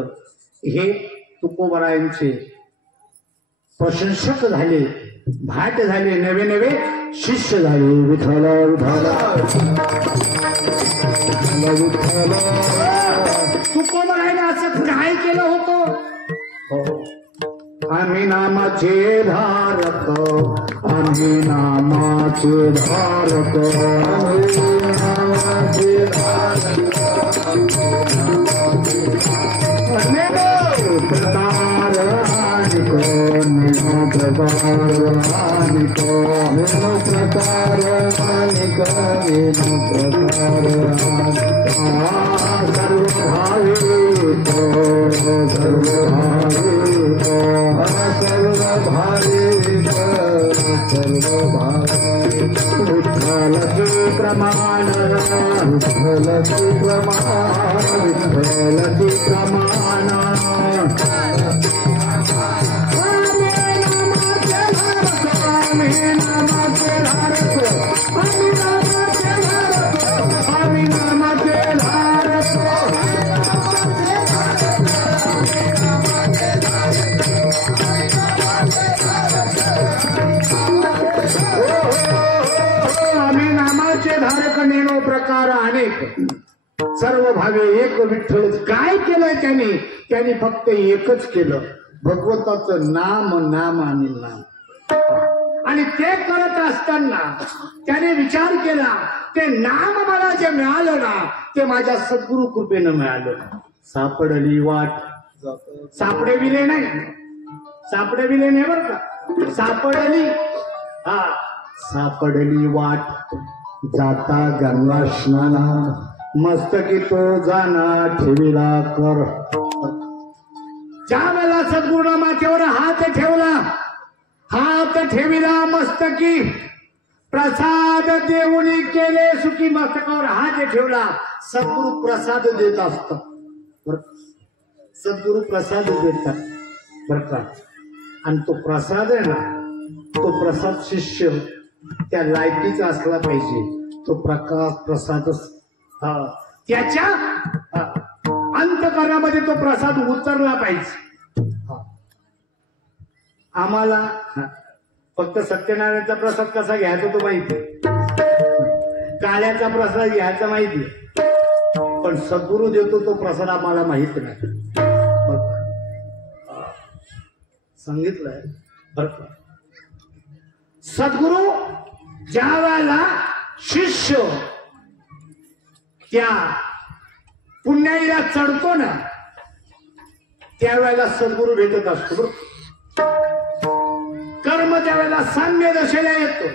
हे तुकोबारायांचे प्रशंसक झाले, भाट झाले, नवे नवे शिष्य झाले. विठाला विठाला विठाला. तुकोबारायांनी असं काय केलं होतं? आम्ही नामाचे धारक, आम्ही नामाचे धारक, आम्ही नामाचे धारक. प्रकार आनिको नेनो प्रकार आनिको नेनो प्रकार आनिको नेनो प्रकार सर्वभावी तो सर्वभावी तो सर्वभावी सर्वभावी. विठ्ठलची प्रमाण, विठ्ठलची प्रमाण, विठ्ठलची प्रमाण. प्रकार अनेक, सर्व भावे एक विठ्ठल. काय केलंय त्यांनी? त्यांनी फक्त एकच केलं, भगवंताचं नाम नाम आणि नाम. आणि ते करत असताना त्याने विचार केला, ते नाम मला जे मिळालं ना ते माझ्या सद्गुरु कृपेनं मिळालं. सापडली वाट, सापडविले नाही, सापडविले नाही बरं का, सापडली. हा, सापडली वाट जाता गंगा स्नाना, मस्तकी तो जाना ठेविला कर. ज्या वेळेला सद्गुरूंना माथ्यावर हात ठेवला हात ठेविला मस्तकी प्रसाद देऊनी केले सुखी मस्तकावर हात ठेवला सद्गुरु प्रसाद देत असतात सद्गुरु प्रसाद देतात बरं का आणि तो प्रसाद आहे ना तो प्रसाद शिष्य त्या लायकीचा असला पाहिजे तो प्रसाद त्याच्या अंतकरणामध्ये तो प्रसाद उतरला पाहिजे आम्हाला फक्त सत्यनारायणचा प्रसाद कसा घ्यायचा तो माहिती काळ्याचा प्रसाद घ्यायचा माहिती पण सद्गुरु देतो तो प्रसाद आम्हाला माहित नाही सांगितलंय बरं सद्गुरु ज्या वेळेला शिष्य त्या पुण्याईला चढतो ना त्यावेळेला सद्गुरु भेटत असतो कर्म त्यावेळेला साम्य दशेला येतो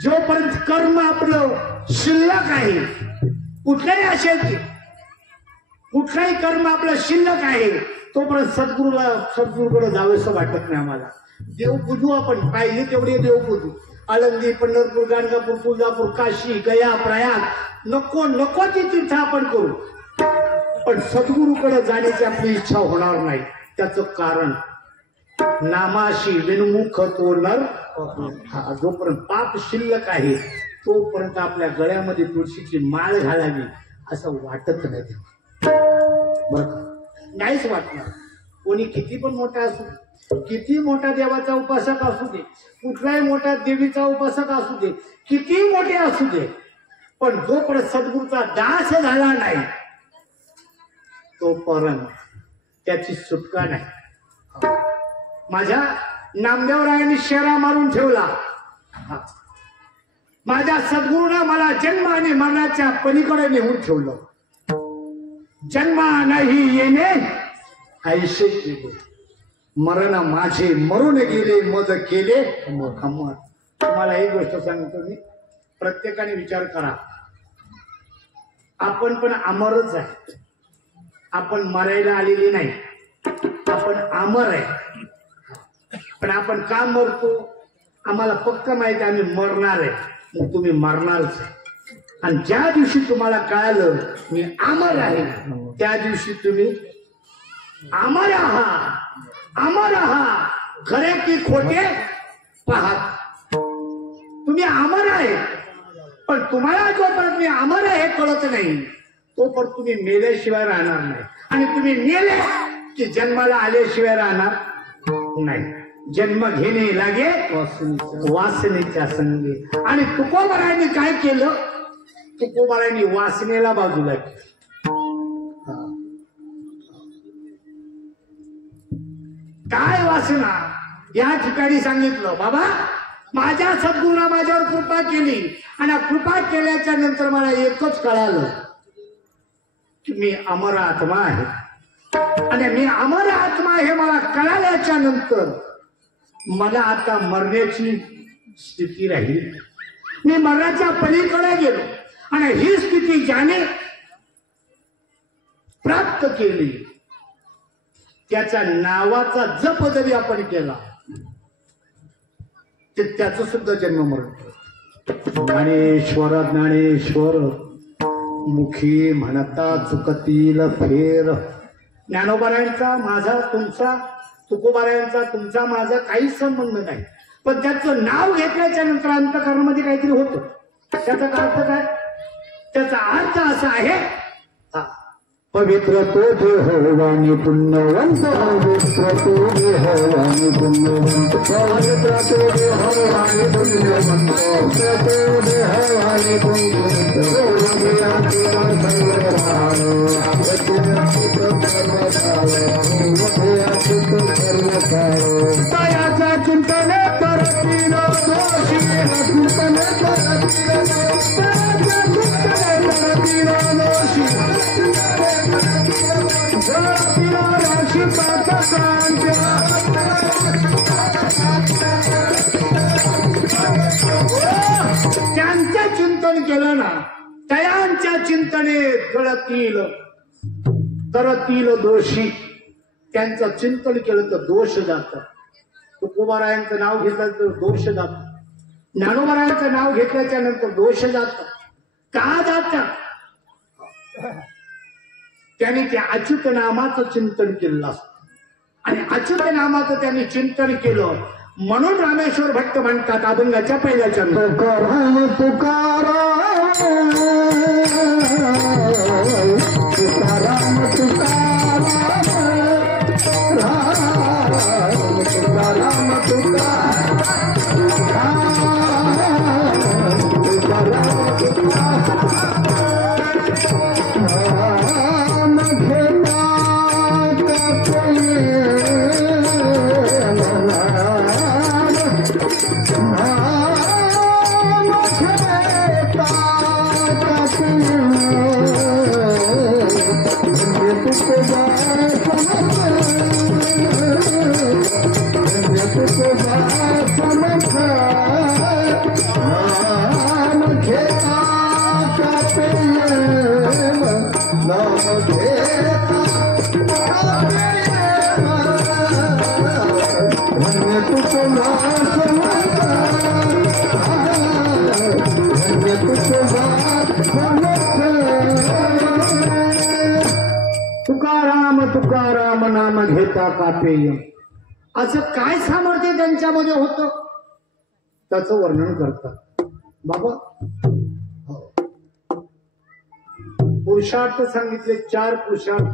जोपर्यंत कर्म आपलं शिल्लक आहे कुठल्याही असेल कुठलाही कर्म आपलं शिल्लक आहे तोपर्यंत सद्गुरूकडे जावेसं वाटत नाही आम्हाला देव पूजू आपण पाहिजे तेवढे देव पूजू आळंदी पंढरपूर गाणगापूर तुळजापूर काशी गया प्रयाग नको नको ती तीर्थ आपण करू पण सद्गुरूकडे जाण्याची आपली इच्छा होणार नाही त्याचं कारण नामाशी विनमुख तो नर जोपर्यंत पाप शिल्लक आहे तोपर्यंत आपल्या गळ्यामध्ये तुळशीची माळ घालावी असं वाटत नाही बरं नाहीच वाटणार कोणी किती पण मोठा असू किती मोठा देवाचा उपासक असू दे कुठलाही मोठा देवीचा उपासक असू दे किती मोठे असू दे पण जोपर्यंत सद्गुरूचा दास झाला नाही तोपर्यंत त्याची सुटका नाही माझ्या नामदेवरायांनी शेरा मारून ठेवला माझ्या सद्गुरूनं मला जन्म आणि मरणाच्या पलीकडे नेऊन ठेवलं जन्मा नाही येणे ऐसे केले मरण माझे मरून गेले मद केले अमर तुम्हाला एक गोष्ट सांगतो मी प्रत्येकाने विचार करा आपण पण अमरच आहे आपण मरायला आलेली नाही आपण अमर आहे पण आपण का मरतो आम्हाला पक्क माहिती आम्ही मरणार आहे मग तुम्ही मरणारच आहे आणि ज्या दिवशी तुम्हाला कळालं मी अमर आहे त्या दिवशी तुम्ही अमर आहात खरे की खोटे पाहत तुम्ही अमर आहे पण तुम्हाला जोपर्यंत मी अमर आहे हे कळत नाही तोपर्यंत तुम्ही मेल्याशिवाय राहणार नाही आणि तुम्ही मेले की जन्माला आल्याशिवाय राहणार नाही जन्म घेणे लागे वासनेच्या संगे आणि तुकोबारायांनी काय केलं तुकोबारायांनी वासनेला बाजूला केलं काय वासना या ठिकाणी सांगितलं बाबा माझ्या सद्गुरूने माझ्यावर कृपा केली आणि कृपा केल्याच्या नंतर मला एकच कळालं की मी अमर आत्मा आहे आणि मी अमर आत्मा हे मला कळाल्याच्या नंतर मला आता मरण्याची स्थिती राहील मी मरणाच्या पलीकडे गेलो आणि ही स्थिती ज्याने प्राप्त केली त्याच्या नावाचा जप जरी आपण केला ते त्याचं सुद्धा जन्म मरण ज्ञानेश्वर ज्ञानेश्वर मुखी म्हणता चुकतील फेर ज्ञानोबारायांचा माझा तुमचा तुकोबारायांचा तुमचा माझा काहीच संबंध नाही पण त्याचं नाव घेतल्याच्या नंतर अंतःकरणामध्ये काहीतरी होतं त्याचा अर्थ काय त्याचा अर्थ असा आहे पवित्र तो देहवानी पुण्यवंत पवित्र तो देहवानी पुण्यवंत पवित्र तो देहवानी पुण्यवंत पवित्र तो देहवानी तयाचा चिंतन करतील दोषी चिंतन त्यांचं चिंतन केलं ना तयांच्या चिंतने करतील दोषी त्यांचं चिंतन केलं तर दोष जात तुकोबारायांचं नाव घेतलं तर दोष जात, ज्ञानोबारायांचं नाव घेतल्याच्या नंतर दोष जात. का जात? त्यांनी त्या अच्युत नामाचं चिंतन केलं असतं आणि अच्युत नामाचं त्यांनी चिंतन केलं म्हणून रामेश्वर भट्ट म्हणतात अभंगाच्या पहिल्याच्या तुकाराम तुकाराम तुकाराम तुकाराम तुकाराम तुकाराम तुकाराम नाम घेता कापेय. असं काय सामर्थ्य त्यांच्यामध्ये होतं त्याचं वर्णन करतात बाबा. पुरुषार्थ सांगितले 4 पुरुषार्थ: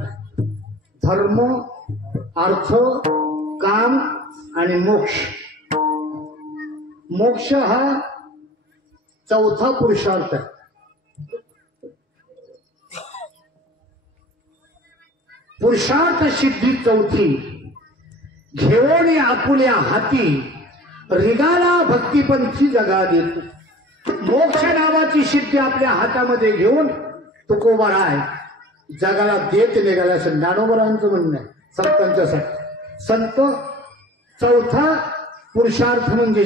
धर्म, अर्थ, काम आणि मोक्ष. मोक्ष हा 4था पुरुषार्थ आहे. पुरुषार्थ सिद्धी 4थी घेऊन आपुल्या हाती रिगाला भक्तिपंथी जगा देतो. मोक्ष नावाची सिद्धी आपल्या हातामध्ये घेऊन तुकोबाराय जगाला देत निघाला असं ज्ञानोबारांचं म्हणणं आहे संतांच्यासाठी. संत 4था पुरुषार्थ म्हणजे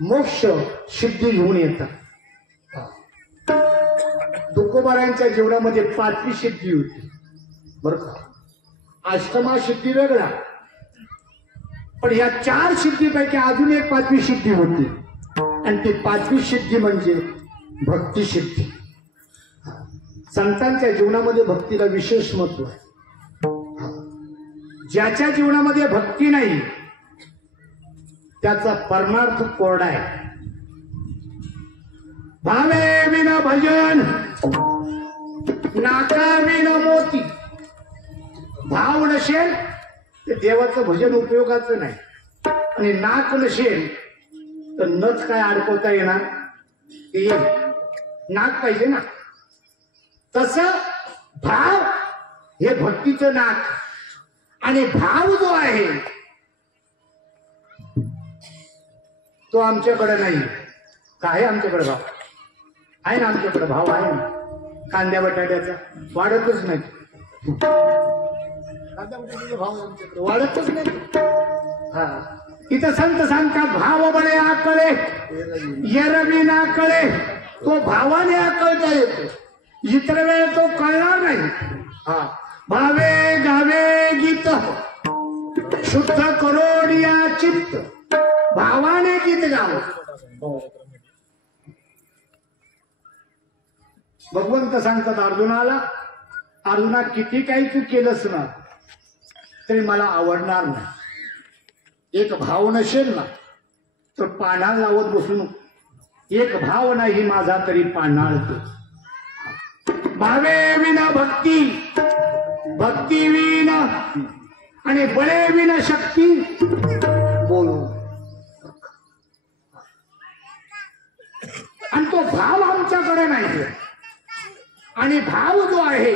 मोक्ष सिद्धी घेऊन येतात. तुकोबारांच्या जीवनामध्ये 5वी सिद्धी होती बरं का. अष्टमा सिद्धी वेगळा, पण या 4 सिद्धीपैकी अजून एक 5वी सिद्धी होती आणि ती 5वी सिद्धी म्हणजे भक्ती सिद्धी. संतांच्या जीवनामध्ये भक्तीला विशेष महत्व आहे. ज्याच्या जीवनामध्ये भक्ती नाही त्याचा परमार्थ कोरडा आहे. भावे विना भजन नाका विना मोती. भाव नसेल तर देवाचं भजन उपयोगाचं नाही आणि नाक नसेल तर नच काय अडकवता येणार. नाक पाहिजे ना. तसं भाव हे भक्तीचं नाक आणि भाव जो आहे तो आमच्याकडे नाही. काय आमच्याकडे भाव आहे ना. आमच्याकडे भाव आहे ना. कांद्या बटाट्याचा वाढतच नाही. कांद्या बटाट्याचा भाव आमच्याकडे वाढतच नाही. हा इथं संत सांगतात भाव बळे आकळे येरवी ना कळे. तो भावाने आकळता येतो, इतर वेळ तो कळणार नाही. हा भावे गावे गीत शुद्ध करोडिया चित्त. भावाने गीत गाव. भगवंत सांगतात अर्जुनाला, अर्जुना किती काही तू केलंस ना तरी मला आवडणार नाही. एक भाव नसेल ना तर पानाळ लावत बसू नको. एक भाव नाही माझा तरी पानाळतो. भावे विना भक्ती, भक्ती विना आणि बळे विना शक्ती. बोलू आणि तो भाव आमच्याकडे नाही. आणि भाव जो आहे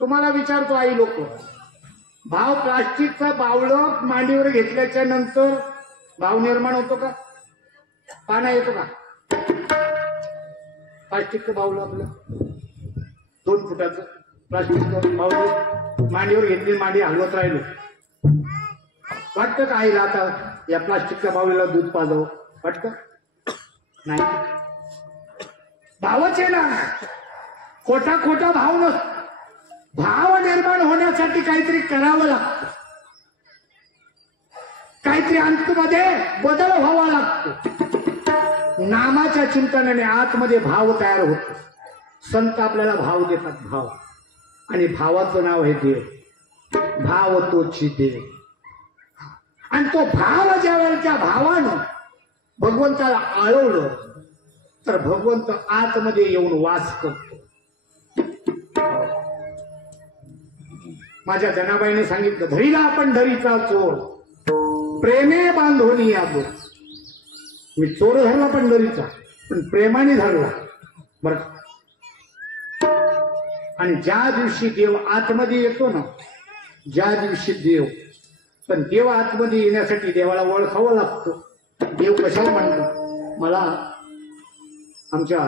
तुम्हाला विचारतो आई लोक, भाव प्लास्टिकचा बावळं मांडीवर घेतल्याच्या नंतर भाव निर्माण होतो का? पाना येतो का? प्लास्टिकचं बावलं आपलं 2 फुटाचं प्लास्टिकचं बावलं मांडीवर घेतली, मांडी हलवत राहिलो. वाटतं का आईला आता या प्लास्टिकच्या बावलीला दूध पाजावं? वाटतं नाही. भावच आहे ना. खोटा खोटा भाव नसतो. भाव निर्माण होण्यासाठी काहीतरी करावं लागतं. काहीतरी अंतमध्ये बदल व्हावा लागतो. नामाच्या चिंतनाने आतमध्ये भाव तयार होतो. संत आपल्याला भाव देतात, भाव, आणि भावाचं नाव आहे देव. भाव तोची देव. आणि तो भाव ज्या वेळेला त्या भावानं भगवंताला आळवलं तर भगवंत आतमध्ये येऊन वास करतो. माझ्या जनाबाईने सांगितलं, धरीला आपण धरीचा चोर, प्रेमे बांधोनी यादो. मी चोर धरला पंढरीचा, पण प्रेमाने धरला बर. आणि ज्या दिवशी देव आतमध्ये येतो ना, ज्या दिवशी पण देव आतमध्ये येण्यासाठी देवाला ओळखावं लागतं. देव कशाला म्हणतो? मला आमच्या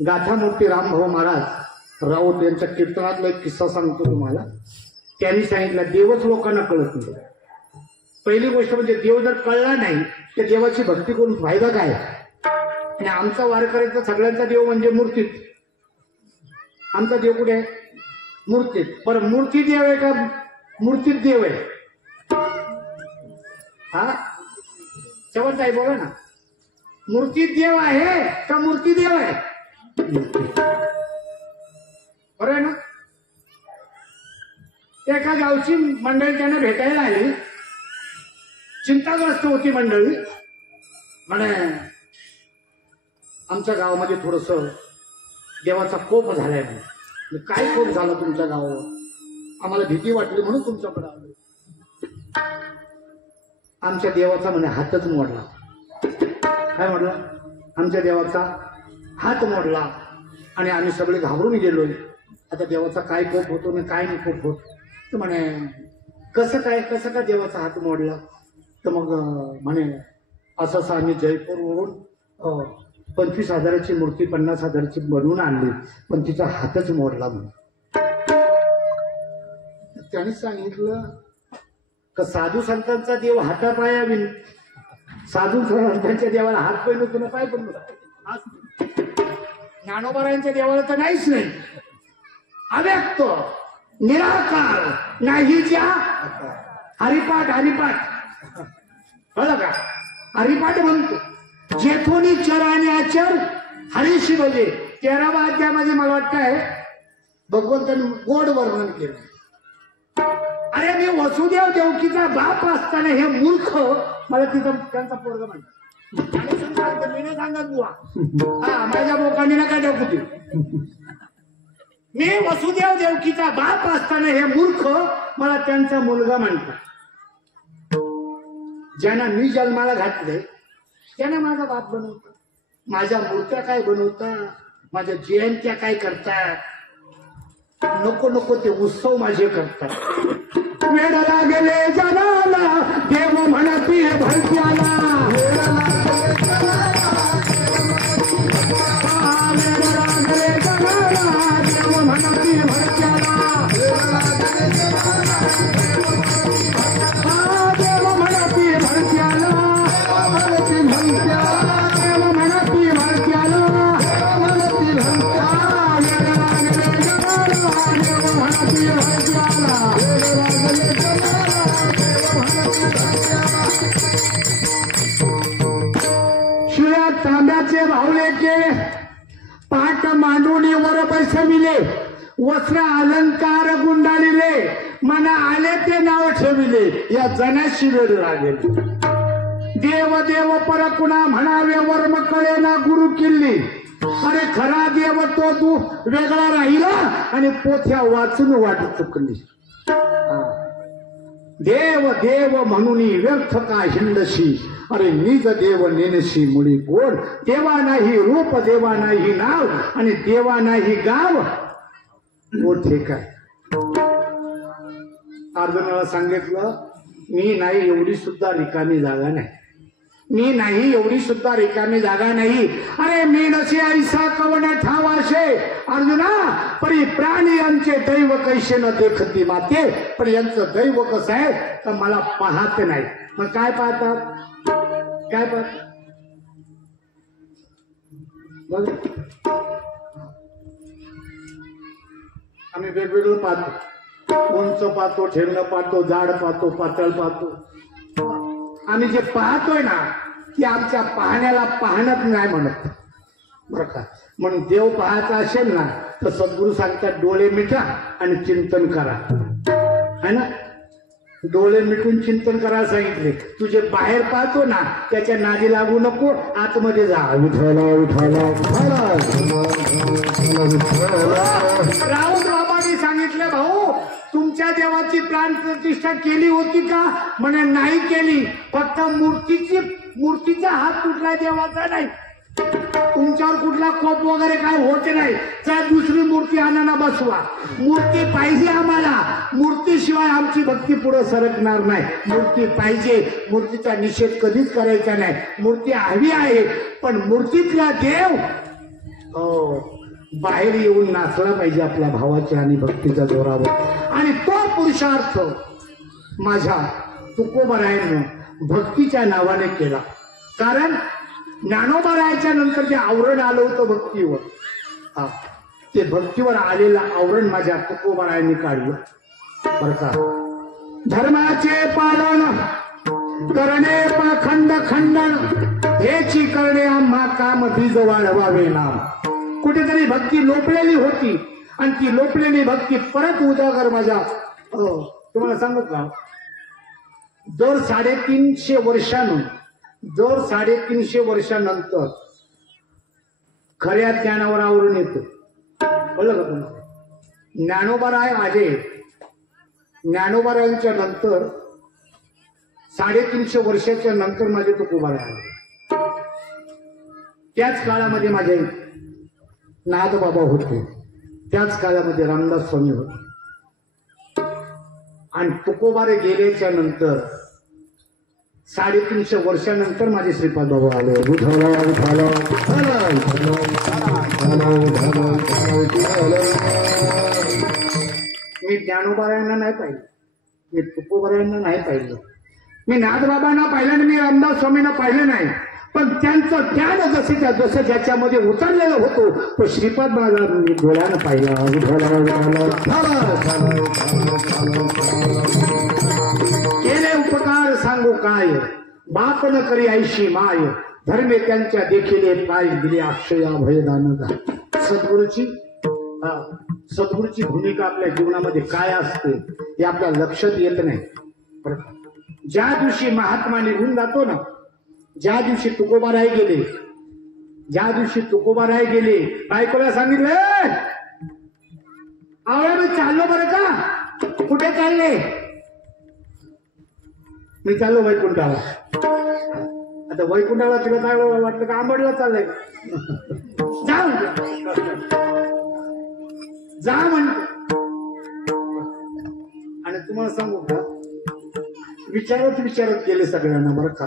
गाथामूर्ती रामभाऊ महाराज राऊत यांच्या कीर्तनातला एक किस्सा सांगतो तुम्हाला. त्यांनी सांगितलं, देवच लोकांना कळत नाही. पहिली गोष्ट म्हणजे देव जर कळला नाही तर देवाची भक्ती करून फायदा काय? आणि आमचा वारकऱ्याचा सगळ्यांचा देव म्हणजे मूर्तीत. आमचा देव कुठे आहे? मूर्तीत. बरं, मूर्ती देव आहे का मूर्तीत देव आहे? हा शेवटचा आहे, बघा ना. मूर्तीत देव आहे का मूर्ती देव आहे? बरं आहे ना. एका गावची मंडळी त्यांना भेटायला आली. चिंताग्रस्त होती मंडळी. म्हणे आमच्या गावामध्ये थोडस देवाचा कोप झालाय. म्हणे काय कोप झाला तुमच्या गावावर? आम्हाला भीती वाटली म्हणून तुमच्याकडे आलो. आमच्या देवाचा म्हणे हातच मोडला. काय मोडला? आमच्या देवाचा हात मोडला आणि आम्ही सगळे घाबरून गेलोय. आता देवाचा काय कोप होतो ना काय नाही कोप होत. तर म्हणे कसं काय देवाचा हात मोडला? तर मग म्हणे असं आम्ही जयपूरवरून 25,000ची मूर्ती 50,000ची बनवून आणली, पण तिचा हातच मोडला. म्हणून त्याने सांगितलं का साधू संतांचा देव हातापाया विन, साधू संतांच्या देवाला हात पण नव्हतं ना पाय पण नव्हतं. ज्ञानोबारायांच्या देवाला तर नाहीच नाही. अव्यक्त निराकार नाही ज्या हरिपाठ कळलं का? हरिपाठ म्हणतो जेथोनी चराने आचर हरीशी बजे. 13व्या अध्यायामध्ये मला वाटतं आहे भगवंतांनी गोड वर्णन केलं. अरे मी वसुदेव देवकीचा बाप असताना हे मूर्ख मला तिथं त्यांचा पोरगा म्हणतात. मी नाही सांगत बुवा, हा माझ्या बोकांनी नका देवकुती. मी वसुदेव देवकीचा बाप असताना हे मूर्ख मला त्यांचा मुलगा म्हणतात. ज्यांना मी जन्माला घातले त्यांना माझा बाप बनवतात. माझ्या मूर्त्या काय बनवतात, माझ्या जयंत्या काय करतात. नको ते उत्सव माझे करतात. वेड लागले जनाला देव म्हणती भरत्याला. शिळ्या तांब्याचे भावले केले, पाठ मांडून वर बैसविले, वस्त्र अलंकार गुंडाळिले, मना आले ते नाव ठेविले. या जनाशी वेळ लागेल. देव देव परकुणा म्हणावे वर्म कळे ना गुरु किल्ली. अरे खरा देव तो तू वेगळा राहिला आणि पोथ्या वाचून वाट चुकली. देव देव म्हणून व्यर्थ का हिंडशी. अरे निज देव नेनशी मुळी कोण. देवा नाही रूप, देवा नाही नाव, आणि देवा नाही गाव मोठे काय. अर्जुनाला सांगितलं मी नाही एवढी सुद्धा रिकामी जागा नाही. मी नाही एवढी सुद्धा रिकामी जागा नाही. अरे मी नसे ऐसा कवन ठावाशे. अर्जुना परी प्राणी यांचे दैव कैसे न देखती माते. पण यांचं दैव कसं आहे तर मला पाहत नाही. मग काय पाहतात? काय पाहतात बघ. आम्ही वेगवेगळं पाहतो. उंच पाहतो, ठेवणं पाहतो, जाड पाहतो, पातळ पाहतो. आम्ही जे पाहतोय ना की आमच्या पाहण्याला पाहणत नाही म्हणत बरं का. म्हणून देव पाहायचा असेल ना तर सद्गुरू सांगतात डोळे मिटा आणि चिंतन करा है ना. डोळे मिटून चिंतन करायला सांगितले. तुझे बाहेर पाहतो ना त्याच्या नादी लागू नको, आतमध्ये जा. विठ्ठल विठ्ठल राऊत बाबांनी सांगितलं भाऊ तुमच्या देवाची प्राण प्रतिष्ठा केली होती का? म्हणे नाही केली. फक्त मूर्तीचा हात कुठला देवाचा नाही, तुमच्यावर कुठला कोप वगैरे काय होत नाही. त्या दुसरी मूर्ती आणा बसवा. मूर्ती पाहिजे आम्हाला, मूर्तीशिवाय आमची भक्ती पुढे सरकणार नाही. मूर्ती पाहिजे, मूर्तीचा निषेध कधीच करायचा नाही. मूर्ती हवी आहे पण मूर्तीतला देव बाहेर येऊन नाचला पाहिजे आपल्या भावाच्या आणि भक्तीच्या जोरावर. आणि तो पुरुषार्थ माझ्या तुकोबारायांनं भक्तीच्या नावाने केला. कारण ज्ञानोबारायाच्या नंतर जे आवरण आलं होतं भक्तीवर, ते भक्तीवर आलेलं आवरण माझ्या तुकोबारायांनी काढलं बरं का. धर्माचे पालन करणे पाखंड खंडन हेची करणे आम्हा काम बीज वाढवावे नाम. कुठेतरी भक्ती लोपलेली होती आणि ती लोपलेली भक्ती परत उजागर माझ्या तुम्हाला सांगू का. दर 350 वर्षानंतर खऱ्या ज्ञानावर आवरून येतो. कळलं का तुम्हाला. ज्ञानोबाराय आले, ज्ञानोबारायांच्या नंतर 350 वर्षाच्या नंतर माझे तुकोबाराय आले. त्याच काळामध्ये माझे नाथबाबा होते, त्याच काळामध्ये रामदास स्वामी होते. आणि तुकोबारे गेल्याच्या नंतर 350 वर्षानंतर माझे श्रीपाद बाबा आले. मी ज्ञानोबारायांना नाही पाहिलं, मी तुकोबारायांना नाही पाहिलं, मी नाथबाबांना पाहिलं आणि मी रामदास स्वामींना पाहिलं नाही. पण त्यांचं ज्ञान जसं ज्याच्यामध्ये उतरलेलं होतो तो श्रीपाद माझा मी डोळ्यानं पाहिला. केले उपकार सांगू काय, बाप न करी ऐशी माय, धर्मे त्यांच्या देखिले पाय दिले अक्षया भयदान. सद्गुरूची भूमिका आपल्या जीवनामध्ये काय असते हे आपल्या लक्षात येत नाही. ज्या दिवशी महात्मा निघून जातो ना, ज्या दिवशी तुकोबाराय गेले, बायकोला सांगितलं आवळा मी चाललो बरं का. कुठे चालले? मी चाललो वैकुंठाला. आता वैकुंठाला तिला काय वाटलं का आंबडला चाललंय जा म्हणतो. आणि तुम्हाला सांगू का विचारत गेले सगळ्यांना बरं का.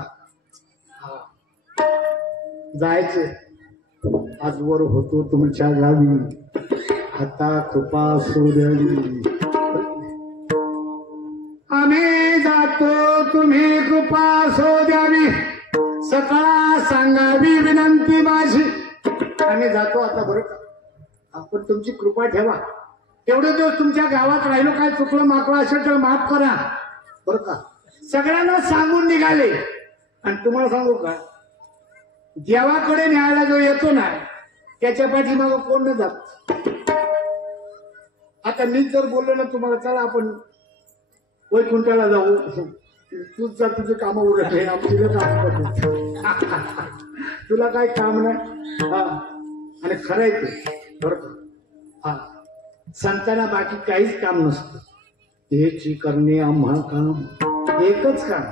जायचे आजवर होतो तुमच्या गावी, आता कृपा सोडली आम्ही जातो तुम्ही कृपा सोद्यावी, सकाळ सांगावी विनंती माझी. आम्ही जातो आता बरं का. आपण तुमची कृपा ठेवा. एवढे दिवस तुमच्या गावात राहिलो, काय चुकलं माकलं असेल तर माफ करा बरं का. सगळ्यांना सांगून निघाले. आणि तुम्हाला सांगू का देवाकडे न्यायला जो येतो ना त्याच्या पाठीमागं कोण न जात. आता मी जर बोललो ना तुम्हाला चला आपण वैकुंठाला जाऊ, तूच जा तुझे काम उरत आहे, आमची काम करतो तुला काय काम नाही. आणि खरं आहे ते बरं का. संतांना बाकी काहीच काम नसतं. हेची करणे आम्हा काम, एकच काम.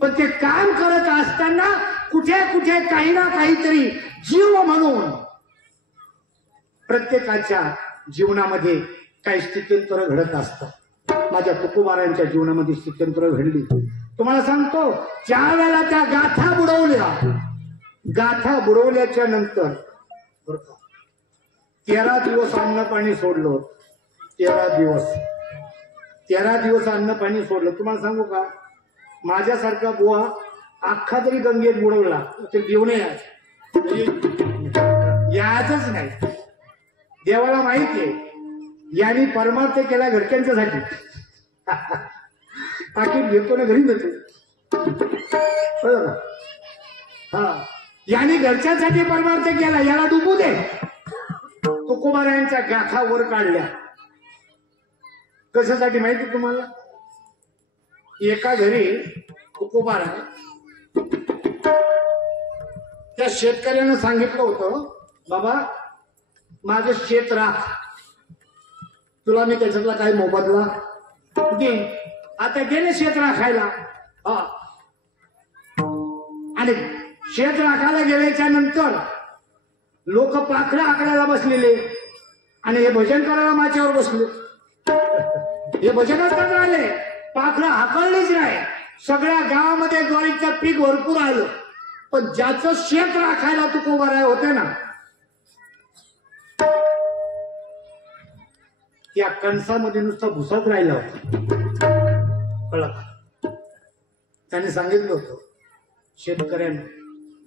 पण ते काम करत असताना कुठे कुठे काही ना काहीतरी जीव म्हणून प्रत्येकाच्या जीवनामध्ये काही स्थित्यंतर घडत असतात. माझ्या तुकोबारायांच्या जीवनामध्ये स्थित्यंतर घडली. तुम्हाला सांगतो ज्या वेळेला त्या गाथा बुडवल्याच्या नंतर 13 दिवस अन्न पाणी सोडलं. 13 दिवस अन्न पाणी सोडलं. तुम्हाला सांगू का माझ्यासारखा बुवा अख्खा तरी गंगेत बुडवला ते देऊ नये याचच नाही. देवाला माहितीये यांनी परमार्थ केला घरच्यांच्यासाठी. पाकिट घेतो ना घरी जातो. कळलं का? हा, याने घरच्यासाठी परमार्थ केला, याला डुबू दे. तुकोबारायांच्या गाथा वर काढल्या कशासाठी माहिती तुम्हाला? एका घरी तुकोबार त्या शेतकऱ्यानं सांगितलं होतं, बाबा माझं शेत राख, तुला मी त्याच्यातला काही मोबदला देईन. आता गेले शेत राखायला. हा, आणि शेत राखायला गेल्याच्या नंतर लोक पाखरं आकडायला बसलेले आणि हे भजन करायला माझ्यावर बसले. हे भजनच करत राहिले, पाखरं हाकललीच नाही. सगळ्या गावामध्ये ज्वारीचं पीक भरपूर आलं, पण ज्याचं शेत राखायला तुकोबाराय होते ना, त्या कणसामध्ये नुसतं भुसत राहिलं होतं. कळलं का? त्याने सांगितलं होतं शेतकऱ्यांना,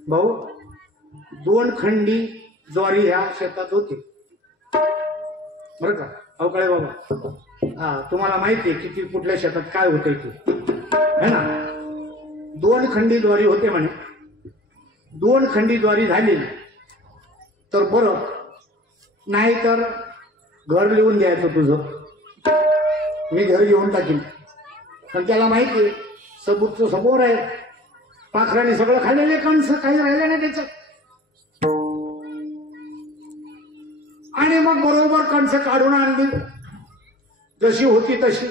भाऊ 2 खंडी ज्वारी ह्या शेतात होती बरं का. अवकाळे बाबा, हा तुम्हाला माहिती आहे किती कुठल्या शेतात काय होतंय ते, है ना. 2 खंडी ज्वारी होते म्हणे. 2 खंडी ज्वारी झाली तर बरं, नाही तर घर लिहून द्यायचं तुझं, मी घर घेऊन टाकीन. पण त्याला माहिती आहे सबूतचं समोर आहे, पाखराने सगळं खाल्लेले कणस, काही राहिलं नाही त्याच्यात. आणि मग बरोबर कणस काढून आणली जशी होती तशी.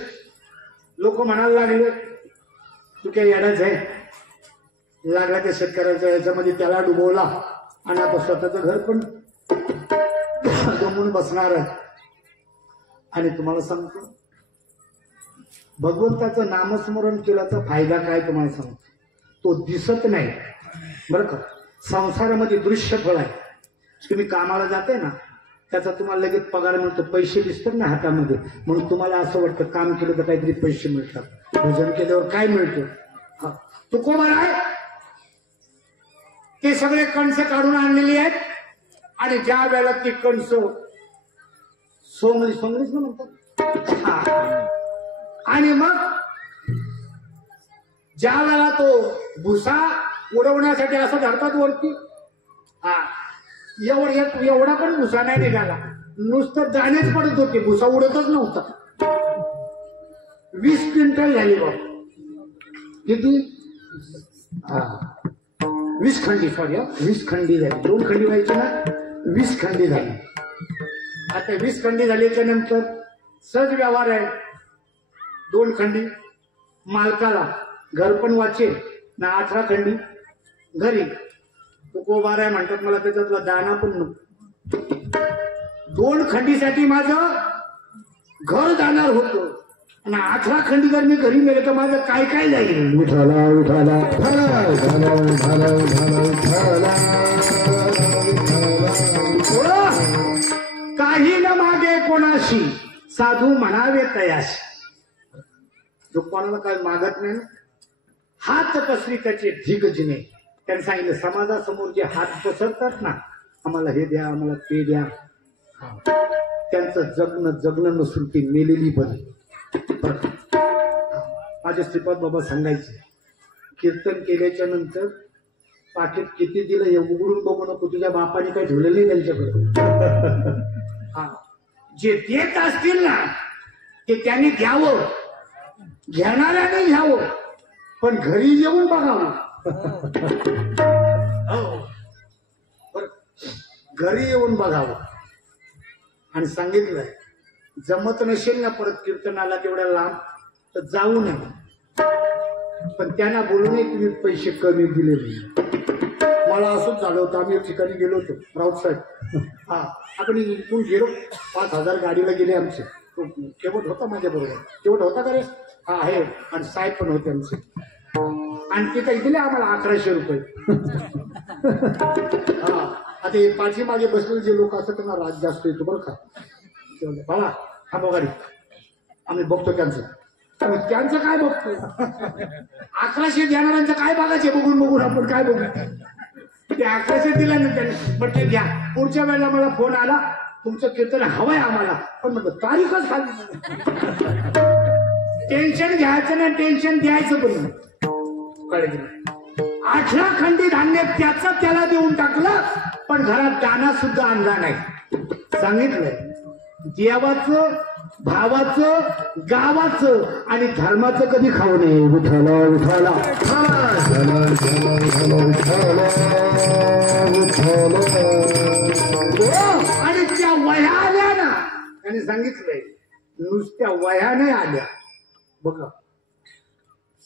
लोक म्हणायला लागले तू काय येडाच आहे. लागला त्या शेतकऱ्याच्या याच्यामध्ये त्याला डुबवला आणि आता स्वतःचं घर पण गमून बसणार आहे. आणि तुम्हाला सांगतो, भगवंताचं नामस्मरण केल्याचा फायदा काय तुम्हाला सांगतो, तो दिसत नाही बरं का. संसारामध्ये दृश्य फळ आहे. तुम्ही कामाला जाते ना, त्याचा तुम्हाला लगेच पगार मिळतो, पैसे दिसतात ना हातामध्ये, म्हणून तुम्हाला असं वाटतं काम केलं तर काहीतरी पैसे मिळतात. भजन केल्यावर काय मिळतं? तुकोबार आहे ते सगळे कणस काढून आणलेली आहेत. आणि ज्या वेळेला ती कणस सोंगलीच ना म्हणतात, आणि मग ज्या वेळेला तो भुसा उडवण्यासाठी असं धरतात वरती, हा एवढा पण भुसा नाही निघाला, नुसतं दाणेच पडत होते, भुसा उडतच नव्हता. 20 क्विंटल झाली बघ. किती? 20 खंडी, सॉरी 20 खंडी झाली. 2 खंडी व्हायची ना, 20 खंडी झाली. आता 20 खंडी झाल्याच्या नंतर सहज व्यवहार आहे. 2 खंडी मालकाला, घर पण वाचेल ना. 18 खंडी घरी. तुकोबार आहे म्हणतात, मला त्याच्यातला दाना पण नको. 2 खंडीसाठी माझं घर जाणार होतं आणि 18 खंडी जर मी घरी नेले तर माझं काय काय जाईल. विठाला विठाला झाला झाला झाला झाला झाला. काही न मागे कोणाशी, साधू म्हणावे तयाशी. जो कोणाला काही मागत नाही, हात पसरी त्याचे ढिगजणे. त्यांनी सांगितलं, समाजासमोर जे हात पसरतात ना, आम्हाला हे द्या, आम्हाला ते द्या, त्यांचं जगणं नसून ती मेलेली बरी. माझे श्रीपाद बाबा सांगायचे, कीर्तन केल्याच्या नंतर पाकिट किती दिलं हे उघडून बघू नको, तुझ्या बापाने काही ठेवलेलं नाही त्यांच्याकडे. हा, जे देत असतील ना ते त्यांनी घ्यावं, घेणाऱ्याने घ्यावं, पण घरी येऊन बघावं. घरी येऊन बघावं. आणि सांगितलंय, जमत नसेल ना परत कीर्तनाला तेवढ्या लांब तर जाऊ नये, पण त्यांना बोलू नये तुम्ही पैसे कमी दिले नाही. मला असंच झालं होतं. आम्ही एक ठिकाणी गेलो होतो, राऊत साहेब, हा आपण इथून गेलो, 5,000 गाडीला गेले आमचे. तो केवट होता माझ्या बरोबर. केवट होता का रे? हा आहे. आणि साहेब पण होते आमचे. आणि तिथे दिले आम्हाला 1100 रुपये. हा, आता हे पाठीमागे बसलेले जे लोक असतात त्यांना राज जास्त येतो बरं का. बाबा हा गाडी आम्ही बघतो त्यांचं. त्यांचं काय बघतो? 1100 देणाऱ्यांचं काय बघायचे? बघून बघून आपण काय बघू. ते 1100 दिला ना त्यांनी, पण ते घ्या. पुढच्या वेळेला मला फोन आला, तुमचं कीर्तन हवंय आम्हाला, पण म्हटलं तारीखच खाली. टेन्शन घ्यायचं नाही, टेन्शन द्यायचं पण. कळलं नाही. 18 खंडी धान्य त्याचं त्याला देऊन टाकलं, पण घरात दाना सुद्धा आणला नाही. सांगितलंय देवाचं, भावाचं, गावाचं आणि धर्माचं कधी खाऊ नये. विठ्ठला विठ्ठला आणि त्या वह्या आल्या ना, त्यांनी सांगितलंय नुसत्या वह्या नाही आल्या बघा,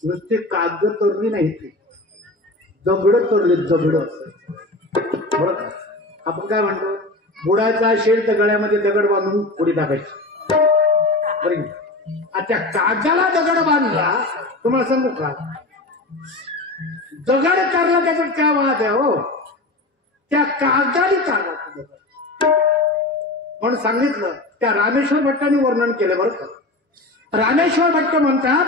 नुसते कागद तोडली नाही, ते दगड तोडले, दगड. बरं का, आपण काय म्हणतो, बुडाचा असेल तर गळ्यामध्ये दगड बांधून पुढे टाकायची. बरं, त्या कागदाला दगड बांधला, तुम्हाला सांगू का, दगड काढला त्याच्यात काय वाद आहे हो, त्या कागदाने काढला दगड. म्हणून सांगितलं, त्या रामेश्वर भट्टांनी वर्णन केलं. बरं का, रामेश्वर भट्ट म्हणतात,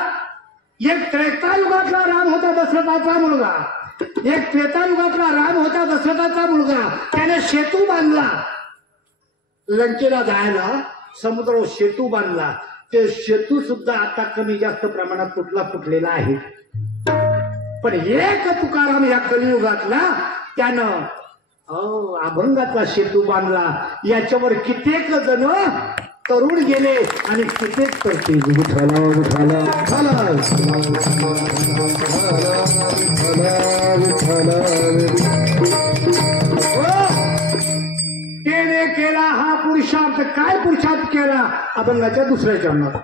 एक त्रेतायुगातला राम होता दशरथाचा मुलगा, एक त्रेतायुगातला राम होता दशरथाचा मुलगा. त्याने सेतू बांधला लंकेला जायला, समुद्रावर सेतू बांधला. ते सेतू सुद्धा आता कमी जास्त प्रमाणात फुटलेला आहे. पण एक तुकाराम या कलियुगातला त्यानं अभंगाचा सेतू बांधला. याच्यावर कित्येक जण तरुण गेले आणि कित्येक करतील. विठ्ठला विठ्ठला त्याने केला हा पुरुषार्थ. काय पुरुषार्थ केला? अभंगाच्या दुसऱ्या चरणात,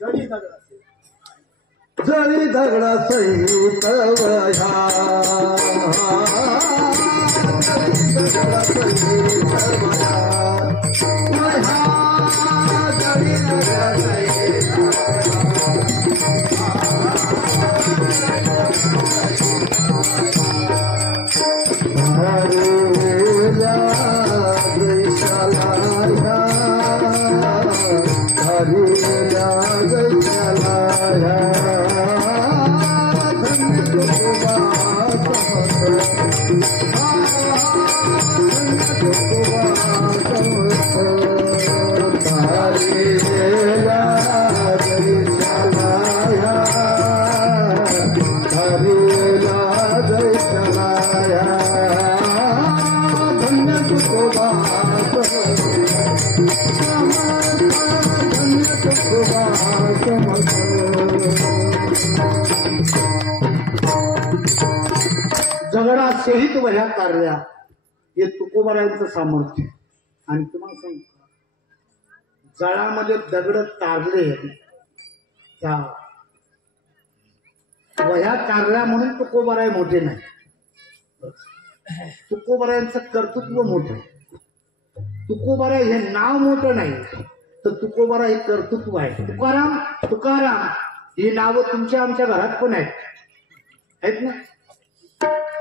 जळी दगडा सहित वह्या, दगडा सहित वह्या, जळी दगडा सहित दगडा सहित वह्या काढल्या. हे तुकोबारायांचं सामर्थ्य. आणि तुम्हाला सांगतो, जळामध्ये दगड तारले, त्या वह्या तारल्या म्हणून तुकोबाराय मोठे नाही. तुकोबारायांचं कर्तृत्व मोठं. तुकोबाराय हे नाव मोठं नाही, तर तुकोबारा हे कर्तृत्व आहे. तुकाराम, तुकाराम ही नावं तुमच्या आमच्या घरात पण आहेत ना.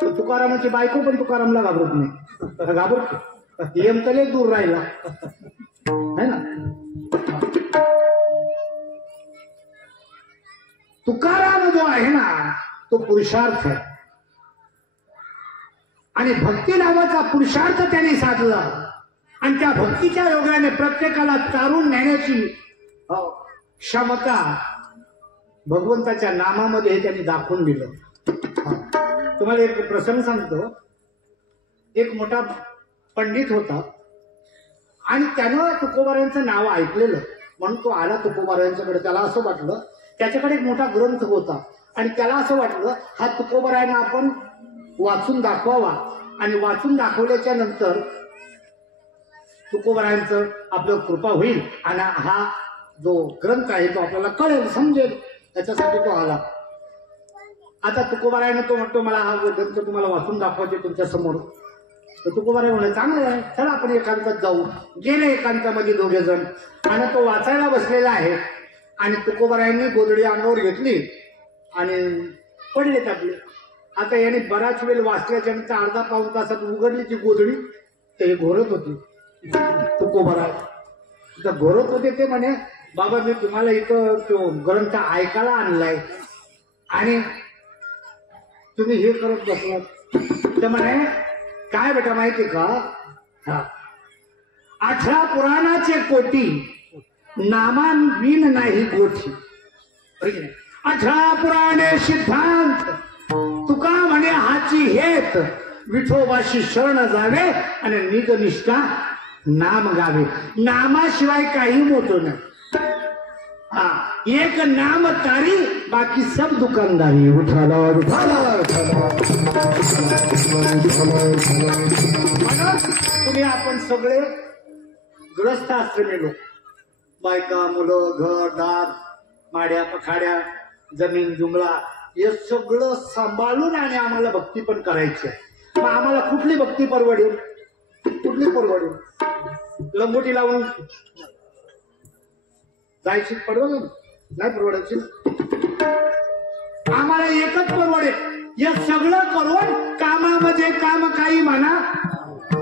तुकारामाची बायको पण तुकारामला घाबरत नाही. घाबरतो एम तले दूर राहिला है ना. तुकाराम जो आहे ना, तो पुरुषार्थ आहे. आणि भक्ती नावाचा पुरुषार्थ त्यांनी साधला. आणि त्या भक्तीच्या योगाने प्रत्येकाला तारून नेण्याची क्षमता भगवंताच्या नामामध्ये त्यांनी दाखवून दिलं. तुम्हाला एक प्रसंग सांगतो. एक मोठा पंडित होता आणि त्यानं तुकोबारायांचं नाव ऐकलेलं, म्हणून तो आला तुकोबारायांच्याकडे. त्याला असं वाटलं, त्याच्याकडे एक मोठा ग्रंथ होता आणि त्याला असं वाटलं, हा तुकोबारायांना आपण वाचून दाखवावा. आणि वाचून दाखवल्याच्या नंतर तुकोबारायांचं आपलं कृपा होईल आणि हा जो ग्रंथ आहे तो आपल्याला कळेल, समजेल, त्याच्यासाठी तो आला. आता तुकोबारायनं तो म्हणतो, मला हा ग्रंथ तुम्हाला वाचून दाखवायचे तुमच्या समोर. तर तुकोबाराय म्हणले, चांगलं आहे, चला आपण एकांतात जाऊ. गेले एकांतामध्ये दोघे जण आणि तो वाचायला बसलेला आहे. आणि तुकोबारायांनी गोधडी अंगावर घेतली आणि पडले टाकले. आता याने बराच वेळ वाचल्याच्या नंतर अर्धा पाऊण तासात उघडली ती गोधडी. ते घोरत होती. तुकोबाराय तर घोरत होते. ते म्हणे, बाबा मी तुम्हाला इथं तो ग्रंथ ऐकायला आणलाय आणि तुम्ही हे करत बसलात. तर म्हणे, काय बेटा माहिती का, 18 पुराणाचे कोटी नामान विन नाही गोठी. 18 पुराणे सिद्धांत तुका म्हणे हाची हेत विठोबाशी शरण जावे आणि निजनिष्ठा नाम गावे. नामाशिवाय काही मोठं नाही. हा, एक नाम तारी बाकी सब दुकानदारी. विठ्ठला विठ्ठला म्हणून तुम्ही आपण सगळे ग्रस्त आश्रमी लोक, बायका मुलं घर दार माड्या पखाड्या जमीन जुमला हे सगळं सांभाळून आणि आम्हाला भक्ती पण करायची आहे. मग आम्हाला कुठली भक्ती परवडेल? कुठली परवडेल? लंगोटी लावून जायची परवडेल? नाही परवडायची. आम्हाला एकच परवडेल, हे सगळं करून कामामध्ये काम काही म्हणा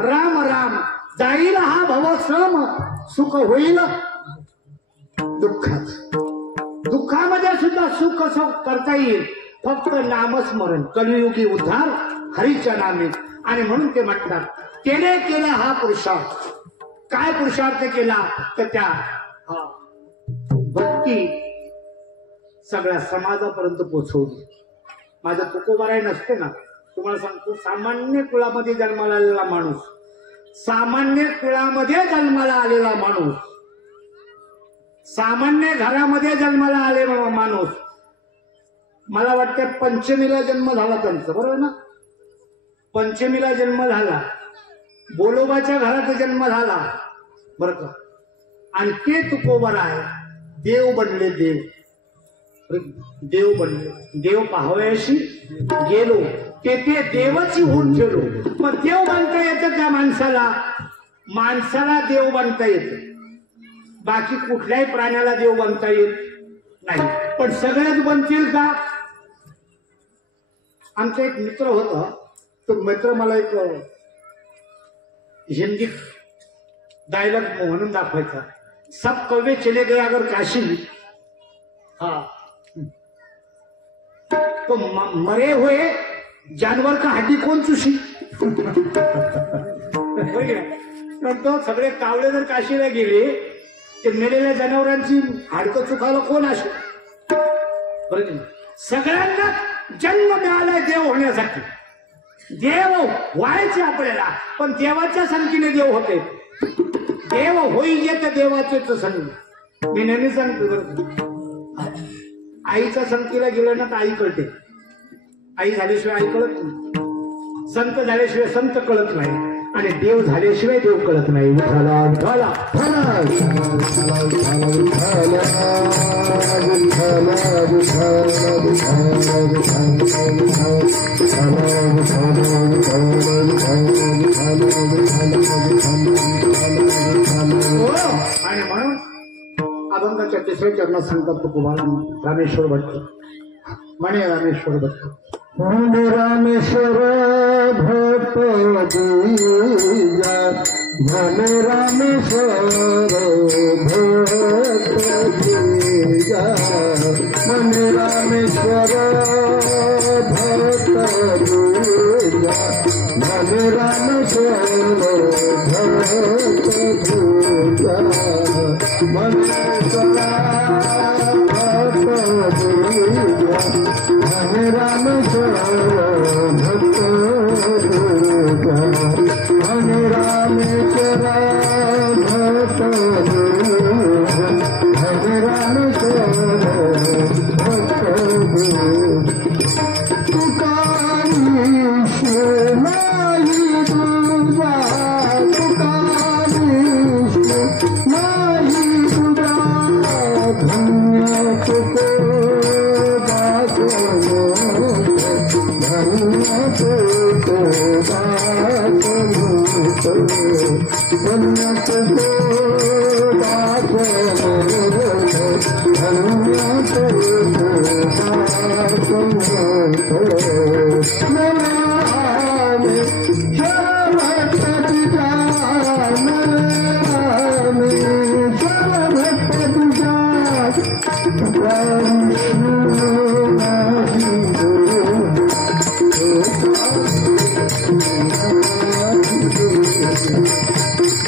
राम राम. जाईल हा भवश्रम सुख होईल दुःखात. दुःखामध्ये सुद्धा सुख कसं करता येईल? फक्त नामस्मरण. कलियुगी उद्धार हरीच्या नामे. आणि म्हणून ते म्हणतात केले केला हा पुरुषार्थ. काय पुरुषार्थ केला तर त्या भक्ती सगळ्या समाजापर्यंत पोहोचवली. माझं तुकोबाराय नसते ना, तुम्हाला सांगतो, सामान्य कुळामध्ये जन्माला आलेला माणूस, सामान्य कुळामध्ये जन्माला आलेला माणूस, सामान्य घरामध्ये जन्माला आलेला माणूस, मला वाटतं पंचमीला जन्म झाला त्यांचा, बरोबर ना? पंचमीला जन्म झाला, बोलोबाच्या घरात जन्म झाला बर का. आणि ते तुकोबाराय देव बनले. देव बनले. देव पाहावयाशी गेलो ते देवाची होऊन गेलो. मग देव बनता येतं त्या माणसाला? माणसाला देव बनता येतं, बाकी कुठल्याही प्राण्याला देव बनता येत नाही. पण सगळ्यात बनतील का? आमचा एक मित्र होता, तो मित्र मला एक हिंदीत डायलॉग म्हणून दाखवायचा. सब कौवे चले गए अगर काशी, हाँ तो मरे हुए जानवर का हड्डी कौन चुशी. तो सगळे कावळे जर काशीला गेले ते मेलेल्या जनावरांची हाडकं चुकायला कोण असे? बरं, सगळ्यांना जन्म मिळालाय देव होण्यासाठी. देव व्हायचे आपल्याला, पण देवाच्या संगतीने देव होते. देव होईजे तर देवाचेच संग. मी नेहमी सांगतो, आईच्या संगतीला गेलं ना तर आई कळते. आई झाल्याशिवाय आई कळत नाही, संत झाल्याशिवाय संत कळत नाही, आणि देव झाल्याशिवाय देव कळत नाही. विठ्ठला विठ्ठला आणि म्हणून अभंगाच्या तिसऱ्या चरणात सांगतात तुकोबाला रामेश्वर भट्ट म्हणे. रामेश्वर भट्ट रामेश्वर भट्ट दिया म्हणे रामेश्वर भट्ट दिया म्हणे रामेश्वर भट्ट दिया म्हणे रामेश्वर भट्ट दिया मनेश्वर भट्ट दिया म्हणे रामेश्वर भक्त दुर्गा म्हणे रामेश्वर भक्त दुर्गा म्हणे रामेश्वर भक्त दुर्गा तुकानी नाही दुर्गा तुकानी नाही दुर्गा धन्य तुको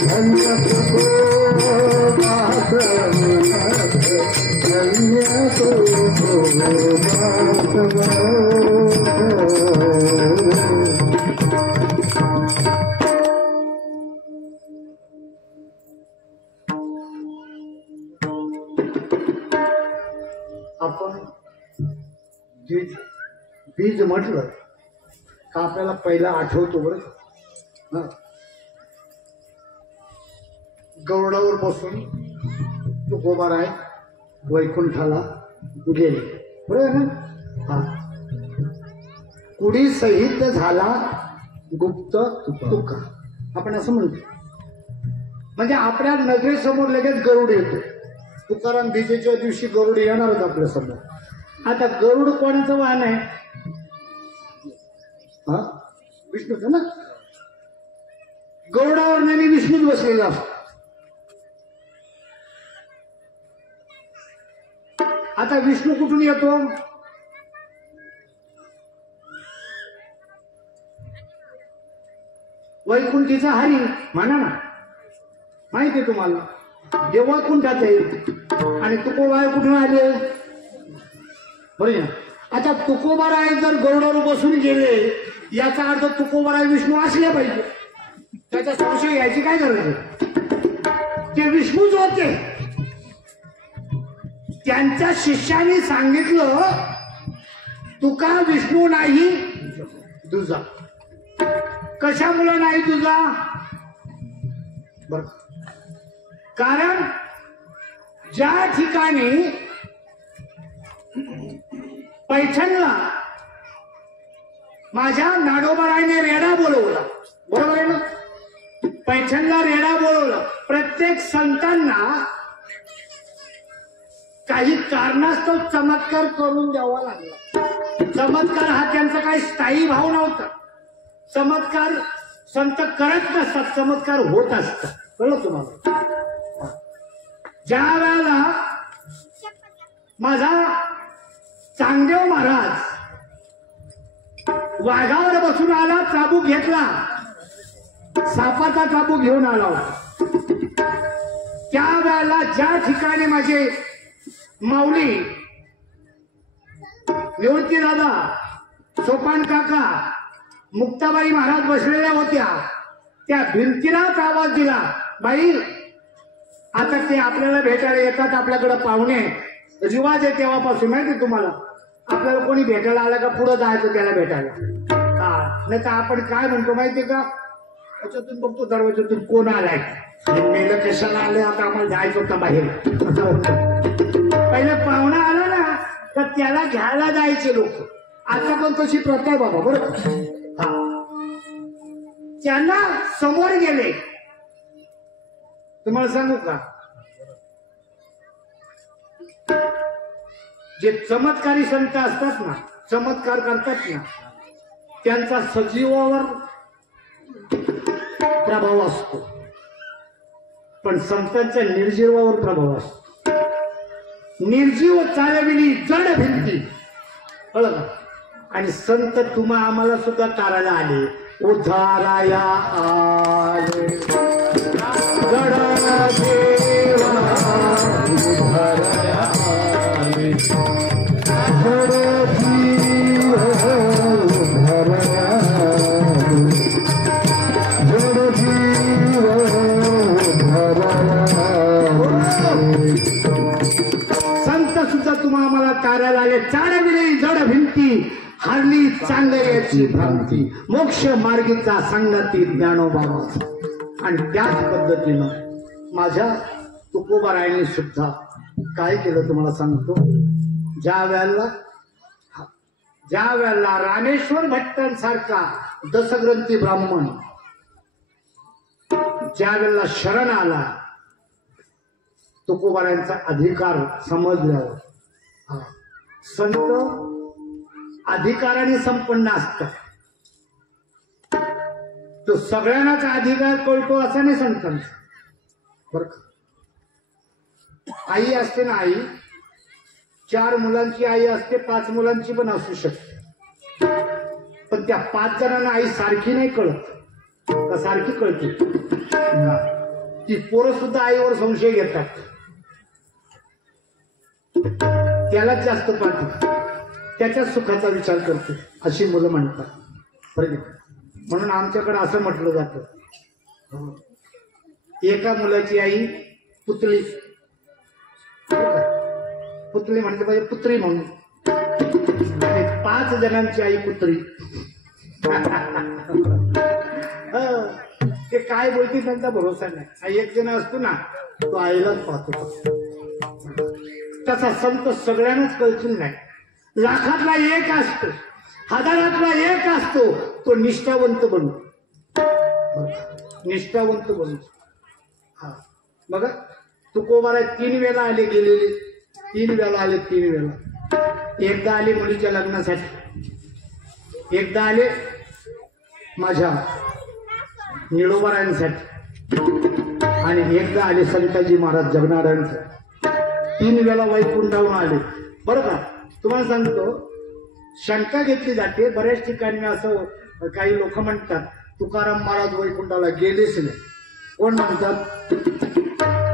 धन्य बीज बीज म्हटलं का आपल्याला पहिला आठवतो बरं का? हा. गरुडावर बसून तुकोबा राय वैकुंठाला गेले बरोबर ना. हा. कुडी सहित झाला गुप्त तुका आपण असं म्हणतो. म्हणजे आपल्या नजरेसमोर लगेच गरुड येतो. तुकाराम बीजेच्या दिवशी गरुड येणारच आपल्या समोर. आता गरुड कोणाचं वाहन आहे? हा विष्णूचं ना. गरुडावर नेहमी विष्णूच बसलेला असतो. आता विष्णू कुठून येतो? वैकुंठीचा हरी म्हणा ना, माहिती आहे तुम्हाला. देवा कुंठात आहे आणि तुकोबा कुठून आले बरोबर. आता तुकोबाराय जर गरुडावर बसून गेले याचा अर्थ तुकोबाराय विष्णू असले पाहिजे. त्याचा संशय घ्यायची काय गरज आहे? ते विष्णूच होते. त्यांच्या शिष्याने सांगितलं तुका विष्णू नाही तुझा. कशामुळे नाही तुझा? बर, कारण ज्या ठिकाणी पैठणला माझ्या नाडोबारायने रेडा बोलवला बरोबर आहे ना. पैठणला रेडा बोलवला. प्रत्येक संतांना काही कारणास्तव चमत्कार करून द्यावा लागला. चमत्कार हा त्यांचा काही स्थायी भाव नव्हता. चमत्कार संत करत नसतात, चमत्कार होत असतात. कळलं तुम्हाला? ज्या वेळेला माझा चांगदेव महाराज वाघावर बसून आला, चाबूक घेतला, सापाचा चाबूक घेऊन आला होता. त्या वेळेला ज्या ठिकाणी माझे माऊली निवृत्ती दादा, सोपान काका, मुक्ताबाई महाराज बसलेल्या होत्या, त्या भिंतीलाच आवाज दिला, बाई आता ते आपल्याला भेटायला येतात, आपल्याकडे पाहुणे. रिवाज आहे तेव्हापासून माहिती तुम्हाला. आपल्याला कोणी भेटायला आला का पुढे जायचं त्याला भेटायला. हा, नाही तर आपण काय म्हणतो माहितीये का, त्याच्यातून बघतो दरवाजातून कोण आलाय, मेलं कशाला आले, आता आम्हाला जायचं होतं बाहेर. पहिले पाहुणा आला ना तर त्याला घ्यायला जायचे लोक. आता पण तशी प्रथा आहे बाबा बरोबर. हा, त्यांना समोर गेले. तुम्हाला सांगू का, जे चमत्कारी संत असतात ना, चमत्कार करतात ना, त्यांचा सजीवावर प्रभाव असतो, पण संतांच्या निर्जीवावर प्रभाव असतो. निर्जीव चालविली जड भिंती, कळलं का? आणि संत तुम्हा आम्हाला सुद्धा तारायला आले, उद्धाराया आले जड देवा, उद्धाराया आले जड जीव, उद्धाराया जड जीव, उद्धाराया. संत सुद्धा तुम्हा आम्हाला तारायला आले, चालविली जड भिंती, हरली चांगल्याची भ्रांती, मोक्ष मार्गीचा संगती ज्ञानोबा. आणि त्याच पद्धतीनं माझ्या तुकोबारायांनी सुद्धा काय केलं तुम्हाला सांगतो. ज्या वेळेला रामेश्वर भट्टांसारखा दशग्रंथी ब्राह्मण ज्या वेळेला शरण आला, तुकोबारायांचा अधिकार समजल्यावर, संत अधिकाराने संपन्न असतात. तो सगळ्यांनाच अधिकार कळतो असं नाही संतांचा बर का. आई असते ना, आई 4 मुलांची आई असते, 5 मुलांची पण असू शकते, पण त्या 5 जणांना आई सारखी नाही कळत का? सारखी कळते. ती पोरं सुद्धा आईवर संशय घेतात, त्यालाच जास्त पाहते, त्याच्या सुखाचा विचार करते, अशी मुलं म्हणतात. म्हणून आमच्याकडे असं म्हटलं जातं, एका मुलाची आई पुतली, पुतली म्हणते पाहिजे पुत्री म्हणून, आणि 5 जणांची आई कुत्री. ते काय बोलते त्यांचा भरोसा नाही. एक जण असतो ना तो आईलाच पाहतो. तसा संत सगळ्यांनाच कळतील नाही. लाखातला एक असतो, हजारातला एक असतो, तो निष्ठावंत बनतो. निष्ठावंत बनतो. हा बघा तुकोबारा 3 वेळा आले गेलेले. 3 वेळा आले. 3 वेळा. एकदा आले मुलीच्या लग्नासाठी, एकदा आले माझ्या निळोबारायांसाठी, आणि एकदा आले संताजी महाराज जगनारायणसाठी. 3 वेळा वैकुंठावरून आले. बरं का तुम्हाला सांगतो, शंका घेतली जाते बऱ्याच ठिकाणी. असं काही लोक म्हणतात तुकाराम महाराज वैकुंठाला गेलेच नाही. कोण म्हणतात?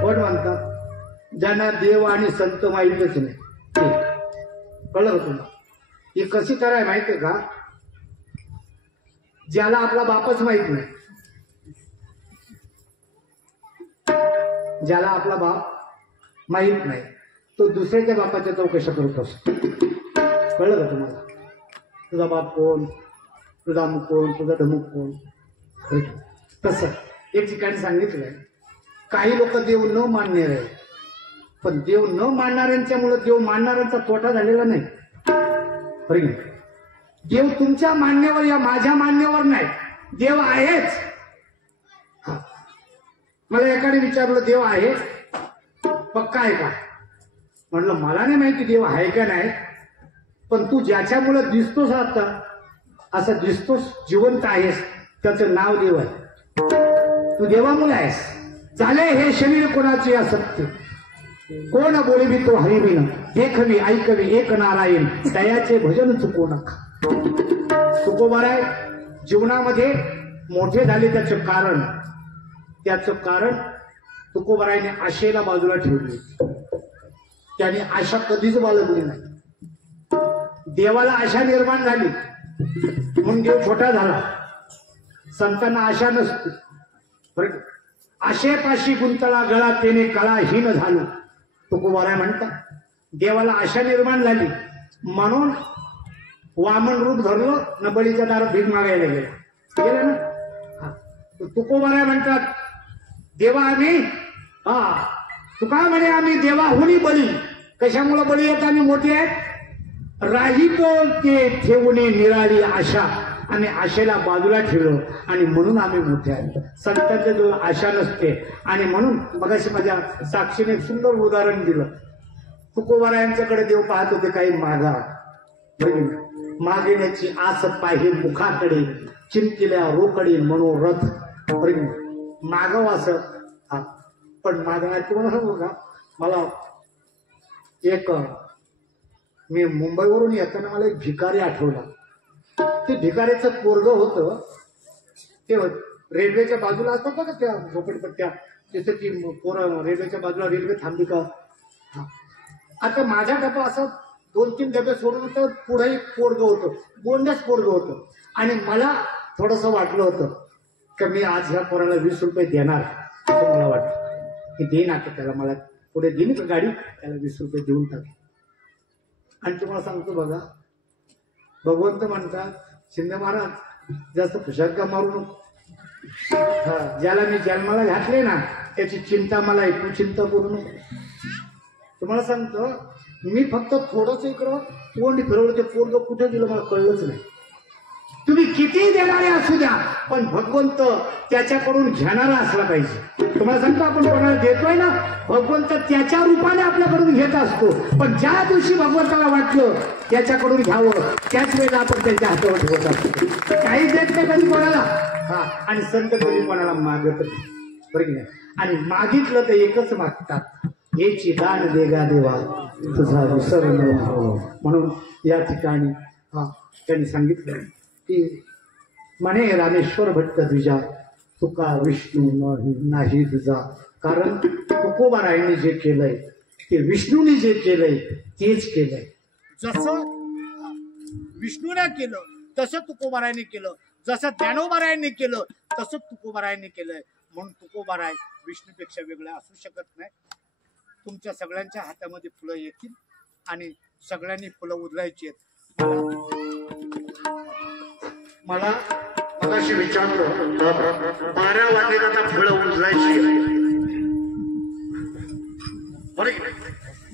कोण म्हणतात? ज्यांना देव आणि संत माहीतच नाही. कळलं तुम्हाला? ही कशी कराय माहितीये का? ज्याला आपला बापच माहित नाही, ज्याला आपला बाप माहित नाही, तो दुसऱ्याच्या बापाच्या चौकशा करत असतो. कळलं का तुम्हाला? तुझा बाप कोण, तुझा अमुक कोण, तुझा धमुक कोण. तसं एक ठिकाणी सांगितलंय, काही लोक देव न मानणारे आहे, पण देव न मानणाऱ्यांच्यामुळे देव मानणाऱ्यांचा तोटा झालेला नाही. बरं, देव तुमच्या मान्यवर या माझ्या मान्यवर नाही, देव आहेच. हा, मला एकाने विचारलं देव आहे पक्का आहे का? म्हणलं मला नाही माहिती देव आहे का नाही, पण तू ज्याच्यामुळे दिसतोस आता, असं दिसतोस, जिवंत आहेस, त्याचं नाव देव आहे. तू देवामुळे आहेस. झाले हे शरीर कोणाचे असत्य, कोण बोलवी तो हरिबिन, देखवी ऐकवी एक नारायण, दयाचे भजन चुकू नका. तुकोबाराय जीवनामध्ये मोठे झाले त्याचं कारण तुकोबारायने आशेला बाजूला ठेवली. त्याने आशा कधीच बाळगली नाही. देवाला आशा निर्माण झाली म्हणून देव छोटा झाला. संतांना आशा नसते. बरं, आशेपाशी गुंतला गळा तेने कळाहीन झालो. तुकोबाराय म्हणतात देवाला आशा निर्माण झाली म्हणून वामन रूप धरलं न बळीच्या दारात भीक मागायला गेलं ना. तुकोबाराय म्हणतात देवा आम्ही, हा तुका म्हणे आम्ही देवाहुनी बळी. कशामुळे बळी येत आम्ही मोठे आहेत? राहितो ते ठेवणे निराळी आशा, आम्ही आशेला बाजूला ठेवलो आणि म्हणून आम्ही मोठे आहेत. संतांच्या जवळ आशा नसते आणि म्हणून मगाशी माझ्या साक्षीने एक सुंदर उदाहरण दिलं. तुकोबारायांच्याकडे देव पाहत होते काही मागा, मागण्याची आस पाहि मुखाकडे, चिंतिल्या रोकडे मनोरथ. मागव असं. हा, पण मागणार तुम्हाला सांगू का, मला एक मी मुंबईवरून येताना मला एक भिकारी आठवला. ते भिकारीचं पोरग होतं. ते रेल्वेच्या बाजूला असतात का त्या झोपडपट्ट्या, तिथे ती पोरं रेल्वेच्या बाजूला रेल्वे थांबली का. आता माझा डबा असं 2-3 डबे सोडून होतं, पुढे एक पोरग होतं, बोंडच पोरग होतं. आणि मला थोडंसं वाटलं होतं की मी आज ह्या पोराला 20 रुपये देणार, असं मला वाटतं की देईन. आता त्याला मला पुढे देईन का गाडी, त्याला 20 रुपये देऊन टाक. आणि तुम्हाला सांगतो बघा, भगवंत म्हणतात शिंदे महाराज जास्त फुशात का मारू नको. हा, ज्याला मी जन्माला घातले ना त्याची चिंता मला आहे, तू चिंता करू नको. तुम्हाला सांगतो मी फक्त थोडंसं इकडं तोंड फिरवलं, ते पोरग कुठे दिलं मला कळलंच नाही. तुम्ही किती देणारे असू द्या, पण भगवंत त्याच्याकडून घेणारा असला पाहिजे. तुम्हाला सांगतो आपण कोणाला देतोय ना, भगवंत त्याच्या रूपाने आपल्याकडून घेत असतो. पण ज्या दिवशी भगवंताला वाटलं त्याच्याकडून घ्यावं, त्याच वेळेला आपण त्यांच्या हातावर ठेवत असतो. काही देत नाही कधी कोणाला. हा, आणि संत कधी कोणाला मागत नाही. बरोबर. आणि मागितलं तर एकच मागतात, हेची दान देगा देवा तुझा विसर न व्हावं. म्हणून या ठिकाणी हा त्यांनी सांगितलं की म्हणे रामेश्वर भट्ट द्विजा, तुका विष्णू नाही तुझा. कारण तुकोबारायांनी जे केलंय ते विष्णूने जे केलंय तेच केलंय. जसं विष्णूने केलं तसं तुकोबारायांनी केलं, जसं ज्ञानोबारायांनी केलं तसं तुकोबारायांनी केलंय. म्हणून तुकोबाराय विष्णूपेक्षा वेगळं असू शकत नाही. तुमच्या सगळ्यांच्या हातामध्ये फुलं येतील आणि सगळ्यांनी फुलं उधळायची आहेत. मला मगाशी विचारलं 12 वाजले आता फळं उजळायची बरं की नाही?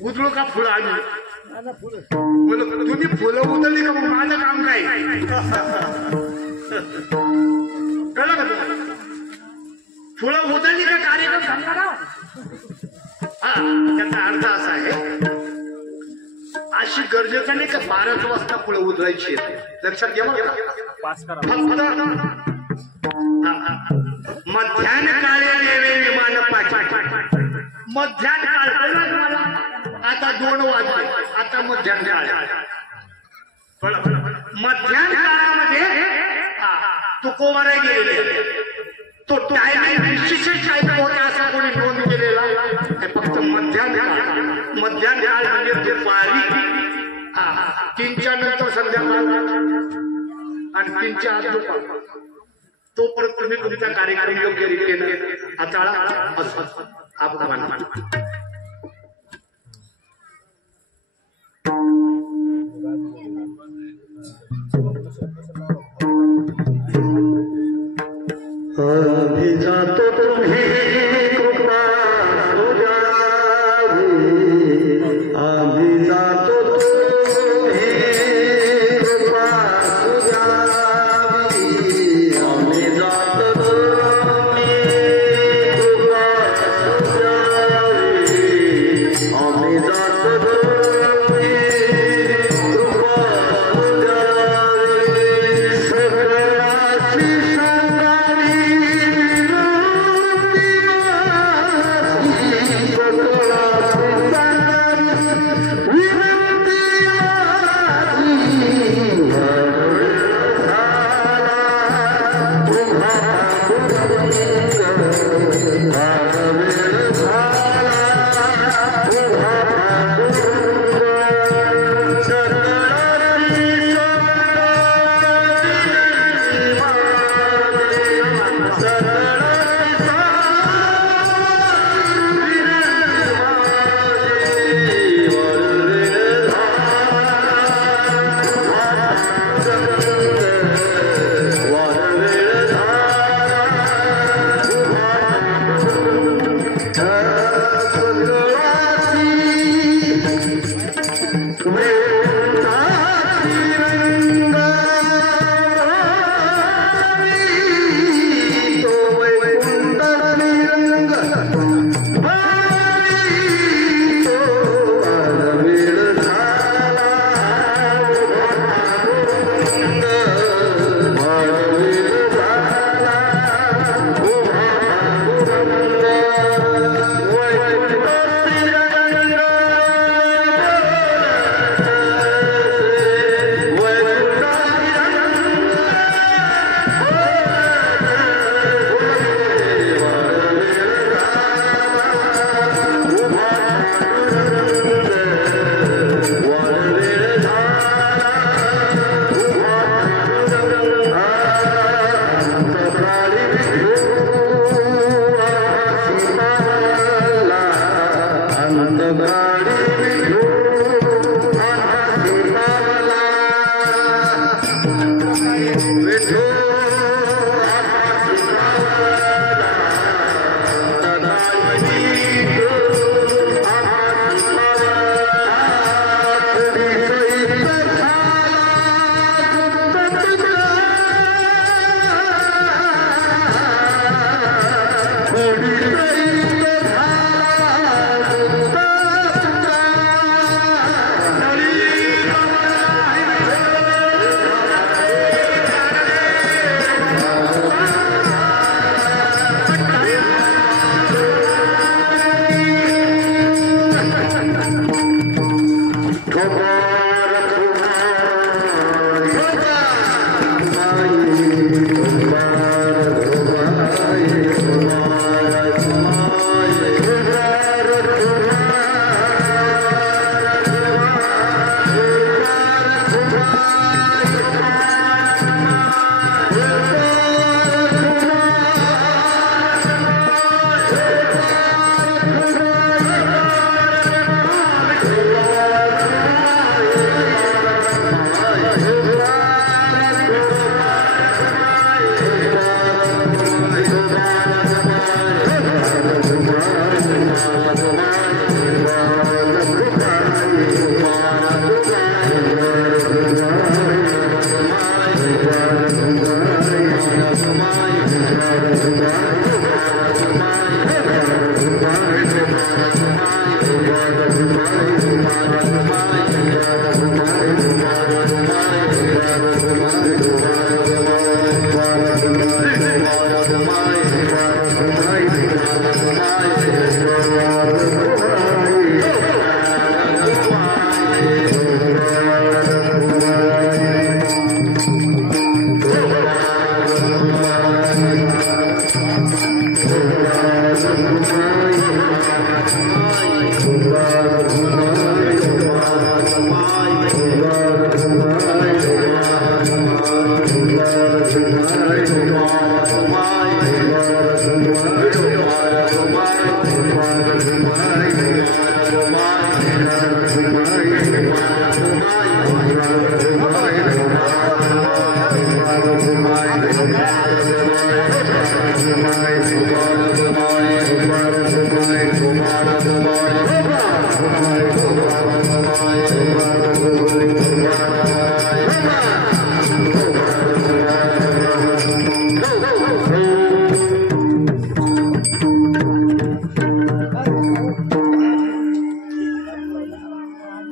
उजळू का फुलं आली तुम्ही फुलं उजळली का मग माझं काम काय कळलं का तुम्हाला फुलं उजळली का कार्यक्रम सांगा ना हा त्याचा अर्थ असा आहे अशी गरजेचं नाही का 12 वाजता फुलं उजळायची लक्षात घ्या मध्यान्ह काळे देवे विमान मध्यान्ह काळ आता 2 वाजले आता मध्यान्ह काळ मध्यान्ह काळामध्ये तुकोबारा गेलेले तो टायमिंग निश्चित टायमिंग होता असा कोणी नोंद केलेला फक्त मध्यान्ह काळ म्हणजे दुपारी 3च्या नंतर संध्याकाळ आणि 3च्या आत दुपार तोपर्यंत तुम्ही तुमचा कार्यक्रम योग्य रीतीने हाताळा असं आपण अभिजातो तुम्ही कृपा सुजावी अभिजातो तुम्ही कृपा सुजावी अभिजातो तुम्ही कृपा सुजावी अभिजातो तुम्ही कृपा सुजावी सकळाची संगारी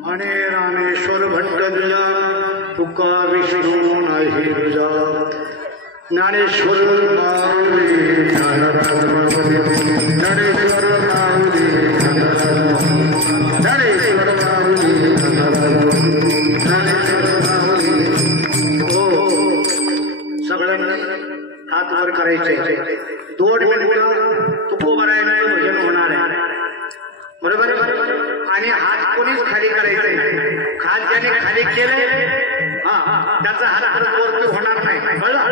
आणि रामेश्वर भट्ट तुझा तुका विष्णू नाही तुझा ज्ञानेश्वर माऊली ज्ञानेश्वर माऊली सगळ्यांना हात वर करायचे 2 मिनिटं तुकोबारायला भजन होणार आहे बरोबर आणि हात कोणीच खाली करायचे हात ज्याने खाली केले त्याचा हात परत वरती होणार नाही कळलं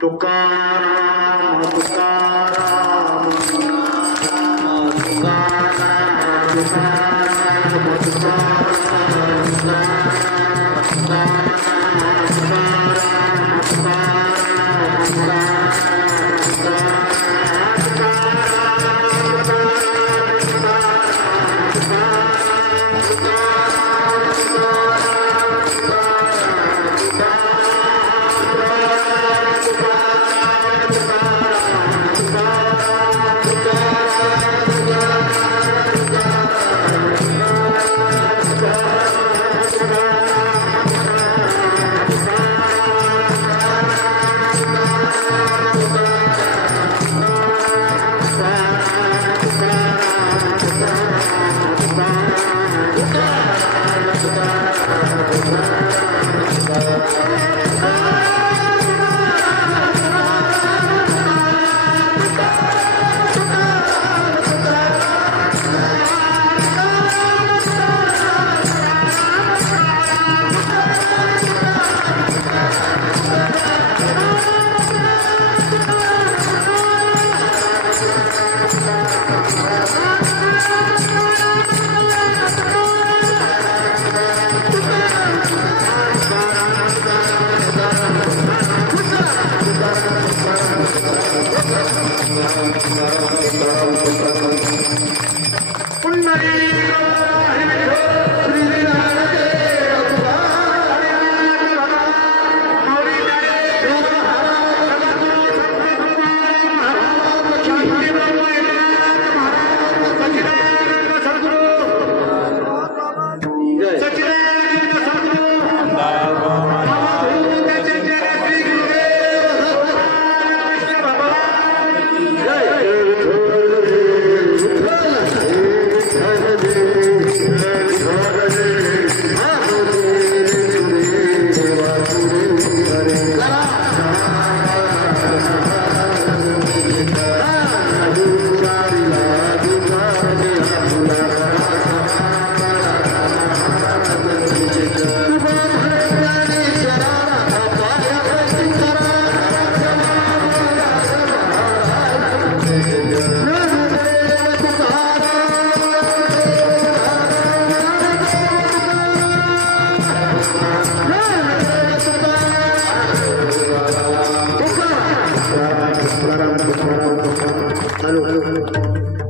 तुकाराम तुकाराम तुकाराम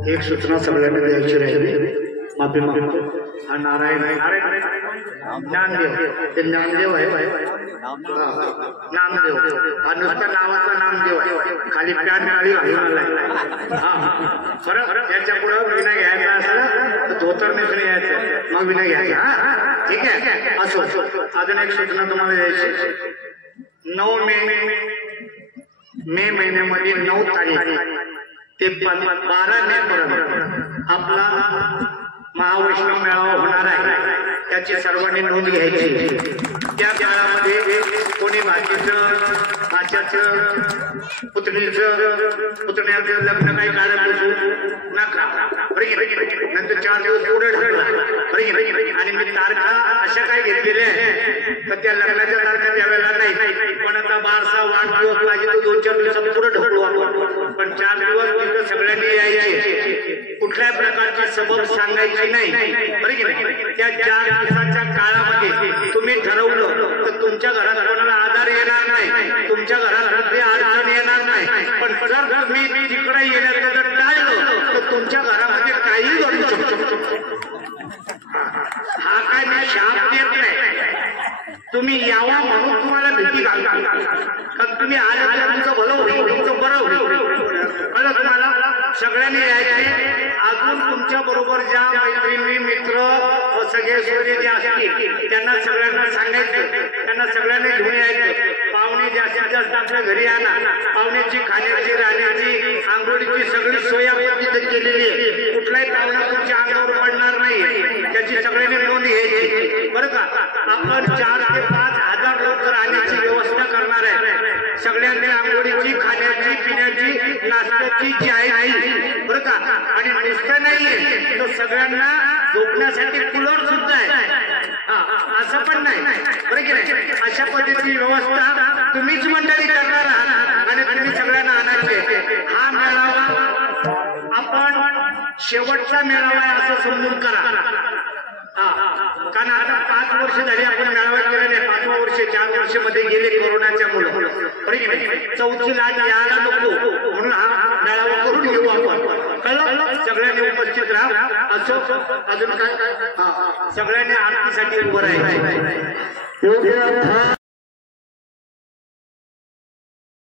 एक सूचना सगळ्यांना द्यायची राहिली माफी मागतो हा नारायण ज्ञानदेव ते ज्ञानदेव आहे नामदेव हा नुसत्या नावाचा नामदेव आहे, खाली पॅन काळी घालून आलाय. खरं याच्या पुढे विनय घ्यायचा असं तर धोतर नेसून यायचं, मग विनय घ्यायचा. हा ठीक आहे. असो अजून एक सूचना तुम्हाला द्यायची. 9 मे महिन्यामध्ये 9 तारीख ते 12 मे पर्यंत आपला महावैष्णव मेळावा होणार आहे. त्याची सर्वांनी नोंद घ्यायची. त्या काळामध्ये कोणी भाच्याचं पुतण्याचं लग्न काही काढत बसू नका. नंतर 4 दिवस पुढे ठरला आणि मी तारखा अशा काही घेतलेल्या आहे तर त्या लग्नाच्या तारखा द्यावेला नाही, पण आता 12सा वाढदिवस पाहिजे तो 2-4 दिवसात पुढे ठरलो आपण. पण 4 दिवस तिथं सगळ्यांनी यायचे, कुठल्याही प्रकारची सबब सांगायची नाही. त्या 4 दिवसाच्या काळामध्ये तुम्ही ठरवलं तर तुमच्या घरात कोणाला आधार येणार नाही, तुमच्या घरात कुठली अडचण येणार नाही. पण जर तुम्ही तिकडे येण्याचं जर टाळलं तर तुमच्या घरामध्ये काही घडू शकतो. हा काय मी शाप देत नाही, तुम्ही यावा म्हणून तुम्हाला भीती घालता. कारण तुम्ही आले तर तुमचं भलं होईल, तुमचं बरं होईल. कळलं तुम्हाला? सगळ्यांनी यायचे. अजून तुमच्या बरोबर ज्या मैत्रिणी मित्र सगळे सोयरे जे असतील त्यांना सगळ्यांना सांगायचं, त्यांना सगळ्यांना घेऊन यायचं. पाहुणे जास्तीत जास्त आपल्या घरी आणा. पाहुण्याची खाण्याची राहण्याची आंघोळीची सगळी सोय आपण तिथे केलेली आहे. कुठलाही पाहुणा तुमच्या अंगावर पडणार नाही, त्याची सगळ्यांनी नोंद घ्यायची बरं का. आपण 4 ते 5 हजार लोक राहण्याची व्यवस्था करणार आहे. सगळ्यांनी आंघोळीची खाण्याची पिण्याची नाश्त्याची चायची बरं का. आणि नुसतं नाहीये तर सगळ्यांना झोपण्यासाठी कूलर सुद्धा आहे. असं पण नाही बरं की नाही. अशा पद्धतीची व्यवस्था तुम्हीच मंडळी करणार आहात आणि तुम्ही सगळ्यांना आणायचे. हा मेळावा आपण शेवटचा मेळावा आहे असं समजून करा. कारण आता 5 वर्ष झाली आपण मेळावा केला नाही. 5वं वर्ष 4 वर्ष मध्ये गेले कोरोनाच्या मुळे. 4थी लाट यायला नको म्हणून हा मेळावा करून घेऊ आपण. कळलं? सगळ्यांनी उपस्थित राहा. असो अजून काय सगळ्यांनी आरतीसाठी उभं राहायचं.